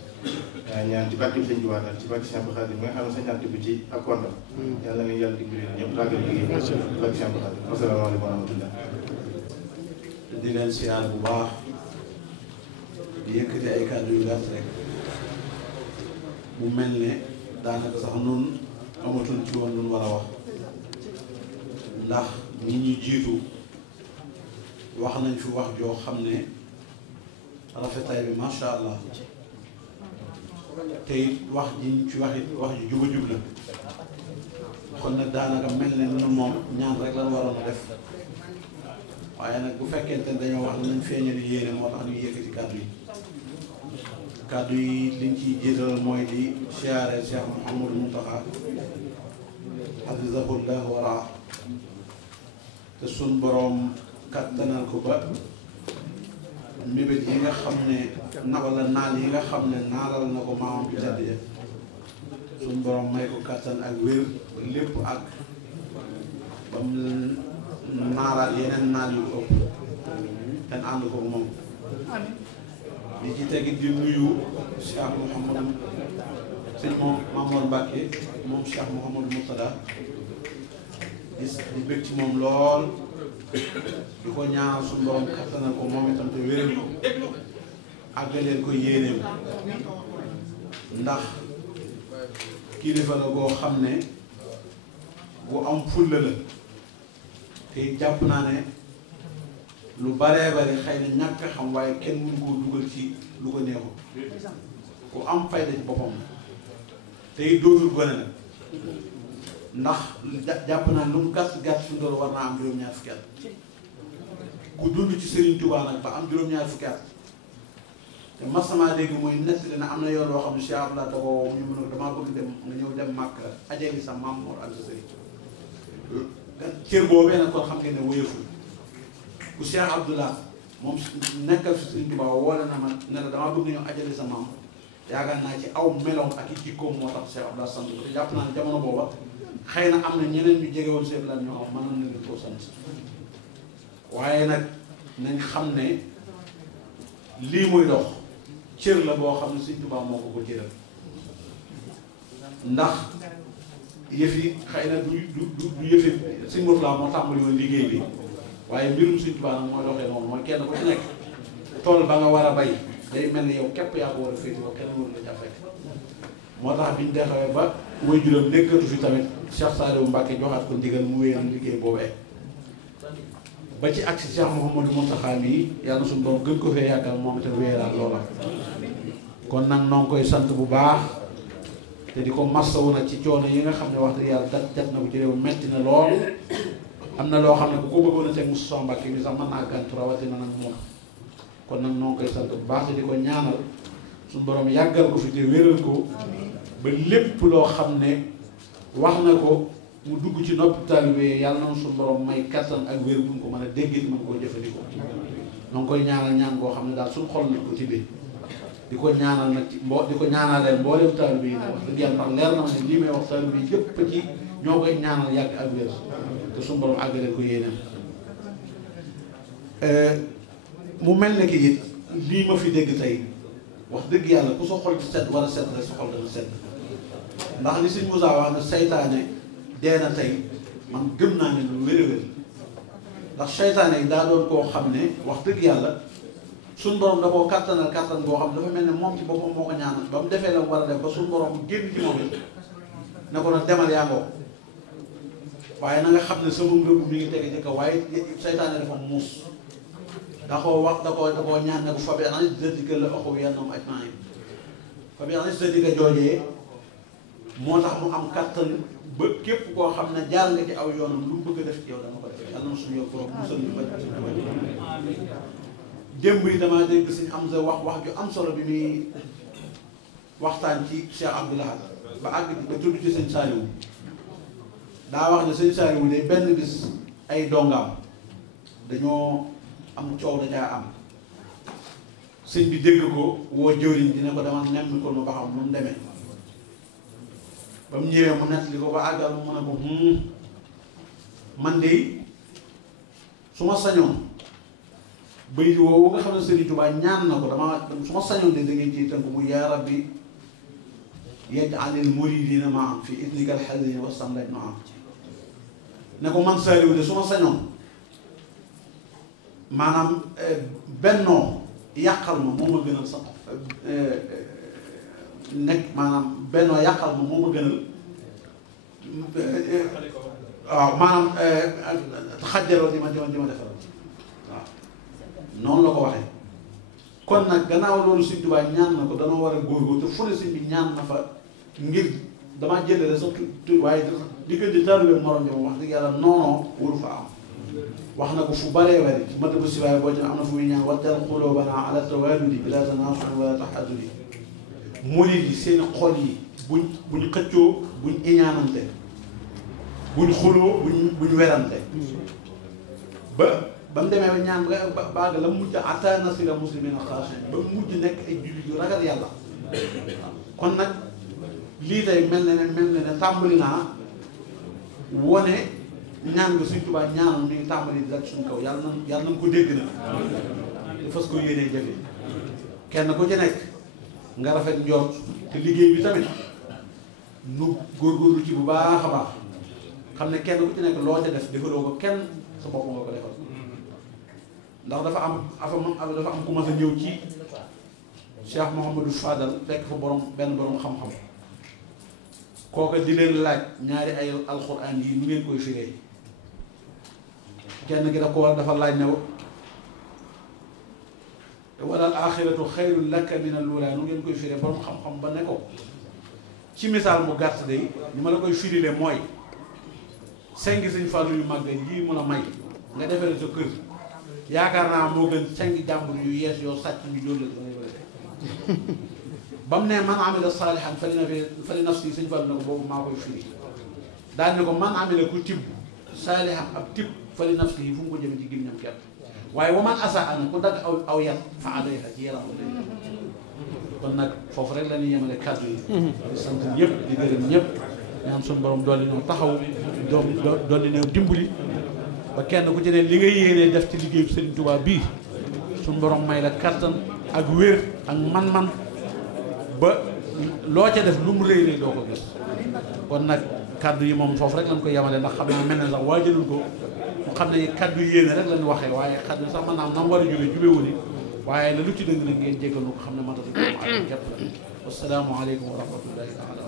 ñaan ci barke Sëriñ Tuubaa daal ci barke Sëriñ Abdou Khadre bi nga xam ne sa ñaan tibb ci ak kontam yàlla na yàlla dimbali ñëpp tàggal liggéey barke Sëriñ Abdou Khadre asalaamaaleykum wa rahmatullah di leen siyaar bu baax di yëkkati ay kàddu yu gàtt rek bu mel ne daanaka sax nun amatul ci woon nun war a wax ndax ñi ñu jiitu wax nañ fi wax joo xam ne rafetaay bi masha Allah te it wax ji ñu ci wax it wax ji juba jub la kon nag daanaka mel ne nun moom ñaan rek lan waroon a def waaye nag bu fekkente ne dañoo wax nañ feeñal yéene moo tax ñu yëkkati kàddu yi liñ ciy jiital mooy di siyaare Cheikh Mouhamadou Mountakha hafizahullah wara te sun boroom kattanal ko ba mébét yi nga xam ne wala naal yi nga xam ne naalal na ko maamam bi tedd ja sun boroom may ko kattan ak wér lépp ak ba mu naalaat yeneen naal yu ëpp te ànd ko moom di ci tegit di nuyu Cheikh Mouhamadou sëñ moom Mamour Mbacke moom Cheikh Mouhamadou Mourtada di bëgg ci moom lool di ko ñaanal suñu borom kattanal ko moom itam te wéral ko àggaleel ko yéeneem ndax kilifa la boo xam ne bu am fulla la te jàpp naa ne lu baree bari xëy na ñàkk xam waaye kenn mënu koo dugal ci lu ko neexul ku am fayda ci boppam te it dootul gone nag ndax jàpp naa lu mu gàtt gàtt fi mu war naa am juróom-ñaar fukki at ku dund ci Serigne Touba nag ba am juróom-ñaar fukki at te masama dégg mooy nett dina am na yoon loo xam ne Cheikh Abdoulaye da ko ñu mën a damaa bëgg dem nga ñëw dem màkk ajali sa maam Mor ak sa Serigne cër boobee nag kon xam ngeen ne wóyeful ku Cheikh Abdoulaye moom nekkal fi Serigne Touba woole na ma ne la damaa bëgg ñëw ajali sa maam yaakaar naa ci aw meloom ak i jikkoom moo tax Cheikh Abdoulaye sant ko te jàpp naa ne jamono booba xëy na am na ñeneen ñu jege woon Cheikh Abdoulaye ñoo xam mënoon nañu koo sant waaye nag nañ xam ne lii muy dox cër la boo xam ne Serigne Touba moo ko cëral ndax yëf yi xëy na du yëfi Serigne Mourtada moo tàmbali woon liggéey bi waaye mbirum Serigne Touba nag mooy doxee noonu mooy kenn ku ci nekk tool ba nga war a bay day mel ni yow képp yaa ko war a féeti ko kenn waru la ca fekk moo tax biñ dexawee ba way juróom nekkatu fi tamit Cheikh Saliou Mbacke joxaat ko ndigal mu wéyal liggéey boobee ba ci agsi Cheikh Mouhamadou Mountakha mi yàlla na suñu doom gën ko fee yàggal moom te wéyalaat loola kon nag noo ngi koy sant bu baax te di ko massawu nag ci coono yi nga xam ne wax dëgg yàlla jat na ko ci réew metti na lool am na loo xam ne bu ko bëggoon a teg Moussa Mbacke mi sax mën naa gàntu rawatina nag moom kon nag noo ngi koy sant bu baax te di ko ñaanal suñu borom yàggal ko fi te wéral ko ba lépp loo xam ne wax na ko mu dugg ci noppi taalibe yàlla na suñu borom may kattan ak wér bu mu ko mën a déggee mën koo jëfandikoo noo ngi koy ñaanal ñaan koo xam ne daal suñu xol nañ ko tibbee di ko ñaanal nag ci di ko ñaanalee mboolem taalibe yi nag wax dëgg yàlla ndax leer na ma ne lii may wax taalibe yi yëpp ci ñoo koy ñaanal yàgg ak wér te suñu borom àggaleel ko yéeneen mu mel ne ki it lii ma fi dégg tey wax dëgg yàlla ku sa xol ci set war a set rek sa xol dana set ndax li Sëñ Moussa wax ne saytaane dee na tey man gëm naa ne lu wér-wér ndax saytaane yi daa doon koo xam ne wax dëgg yàlla suñ borom da koo kattanal kattan boo xam dafa mel ne moom ci boppam moo ko ñaanal ba mu defee la mu war a def ba suñ borom génn ci moom it ne ko nag demal yaa ngoo waaye na nga xam ne sama ngëbu mi ngi tege ci kaw waaye saytaane dafa muus da koo wax da koo ñaan ne ko fa bi izzatika la ughwiyannahum ajma'in fa bi izzatika joojee moo tax mu am kattan ba képp koo xam ne jaar nga ci aw yoonam lu mu bëgg a def ci yow dama ko def yàlla na suñu yow borom musal ñu bañ démb yi damaa dégg suñu am sa wax ju am solo bi muy waxtaan ci Cheikh Abdoul Ahad ba àgg ba tudd ci sëñ Saliou daa wax ne sëñ Saliou de benn bis ay dongaam dañoo am coow da caa am sëñ bi dégg ko woo jëwriñ dina ko dama nemm ko ma ba xam nu mu demee ba mu ñëwee mu nettali ko ba àggal mu ne ko man de su ma sañoon bëy woowu nga xam ne Serigne Touba ñaan na ko dama su ma sañoon de da ngeen ciy tënk mu yaa rabbi yaj'alil muridina ma'an fi idnikal hadini wastamlaj ma'an ne ko man Saliou de su ma sañoon maanaam bennoo yàqal ma moo ma gënal sax nekk maanaam bennoo yàqal ma moo ma gënal waaw maanaam xajjaloo di ma defaral waaw noonu la ko waxee kon nag gannaaw loolu Sëñ Tuubaa ñaan na ko dana war a góorgóorlu te fu ne sëñ bi ñaan na fa ngir damaa jëlee sax tu waaye diggante taalibe morom jom wax dëgg yàlla noonoo waru fa am wax na ko fu baree bari ci mata bu sibaay boo am na fu muy ñaan wajjal quluubanaa ala tawaadudi bilaa tanaasuxin wala taxaasudi murid yi seen xol yi buñ xëccoo buñ iñaanante buñ xuloo buñ werante ba mu demee ba ñaan ba baaga la mujj ataa nasira muslimina xaasiin ba mujj nekk ay jullit yu ragal yàlla kon nag lii tey mel na ne tàmbali naa wone ñaan nga Sëñ Tuubaa ñaanal mi ngi tàmbali di dal suñ kaw yàlla nañ ko dégg na te fas ko yéenee jafe kenn ku ci nekk nga rafet njort te liggéey bi tamit nu góorgóorlu ci bu baax a baax xam ne kenn ku ci nekk loo ca def defaloo ko kenn sa bopp nga ko defal ndax dafa am ku mas a ñëw ci Cheikh Mouhamadou Fadal fekk fa benn borom xam-xam kooka di leen laaj ñaari ay alxuraan yi nu ngeen koy firee kenn gi dafa laaj ne wala al axiratu xayrun laka min al uulaa nu ngeen koy firee borom xam-xam ba ne ko ci misaal mu gàtt day ni ma la koy firile mooy sengi Sëñ Fallu yu mag yii mun a may nga defee sa kër yaakaar naa moo gën sengi jàmbur yu yees yoo sàcc ñu jólle ba mu ne man amila saalihan fa li nafsi Sëñ Fallu na ko boobu maa koy firi daal ne ko man amila ku tibb saalihan ab tibb fa li nafsi yi fu mu ko jëme ci gémmiñam kepp waaye wa man asaa na ku dagg aw yat fa alayha ci yaram la kon nag foofu rek la ñuy yemale kàddu yi di sant ñëpp di gërëm ñëpp ñaan suñu borom dolli ñoo taxaw dolli ñoo dimbali ba kenn ku ci ne li nga yéenee def ci liggéeyu Sëriñ Tuubaa bii suñu borom may la kattan ak wér ak man-man ba loo ca def lu mu rëy rëy doo ko gis kon nag kaddu yi moom foofu rek lañ ko yemale ndax xam naa mel ne sax waajalul ko mu xam ne kaddu yéene rek lañ waxee waaye kaddu sax man naam nam war a jógee jubewu ni waaye la lu ci dëng nag ngeen jéggal ko xam ne matatu ko am képp wassalaamu aleykum wa rahmatullahi taala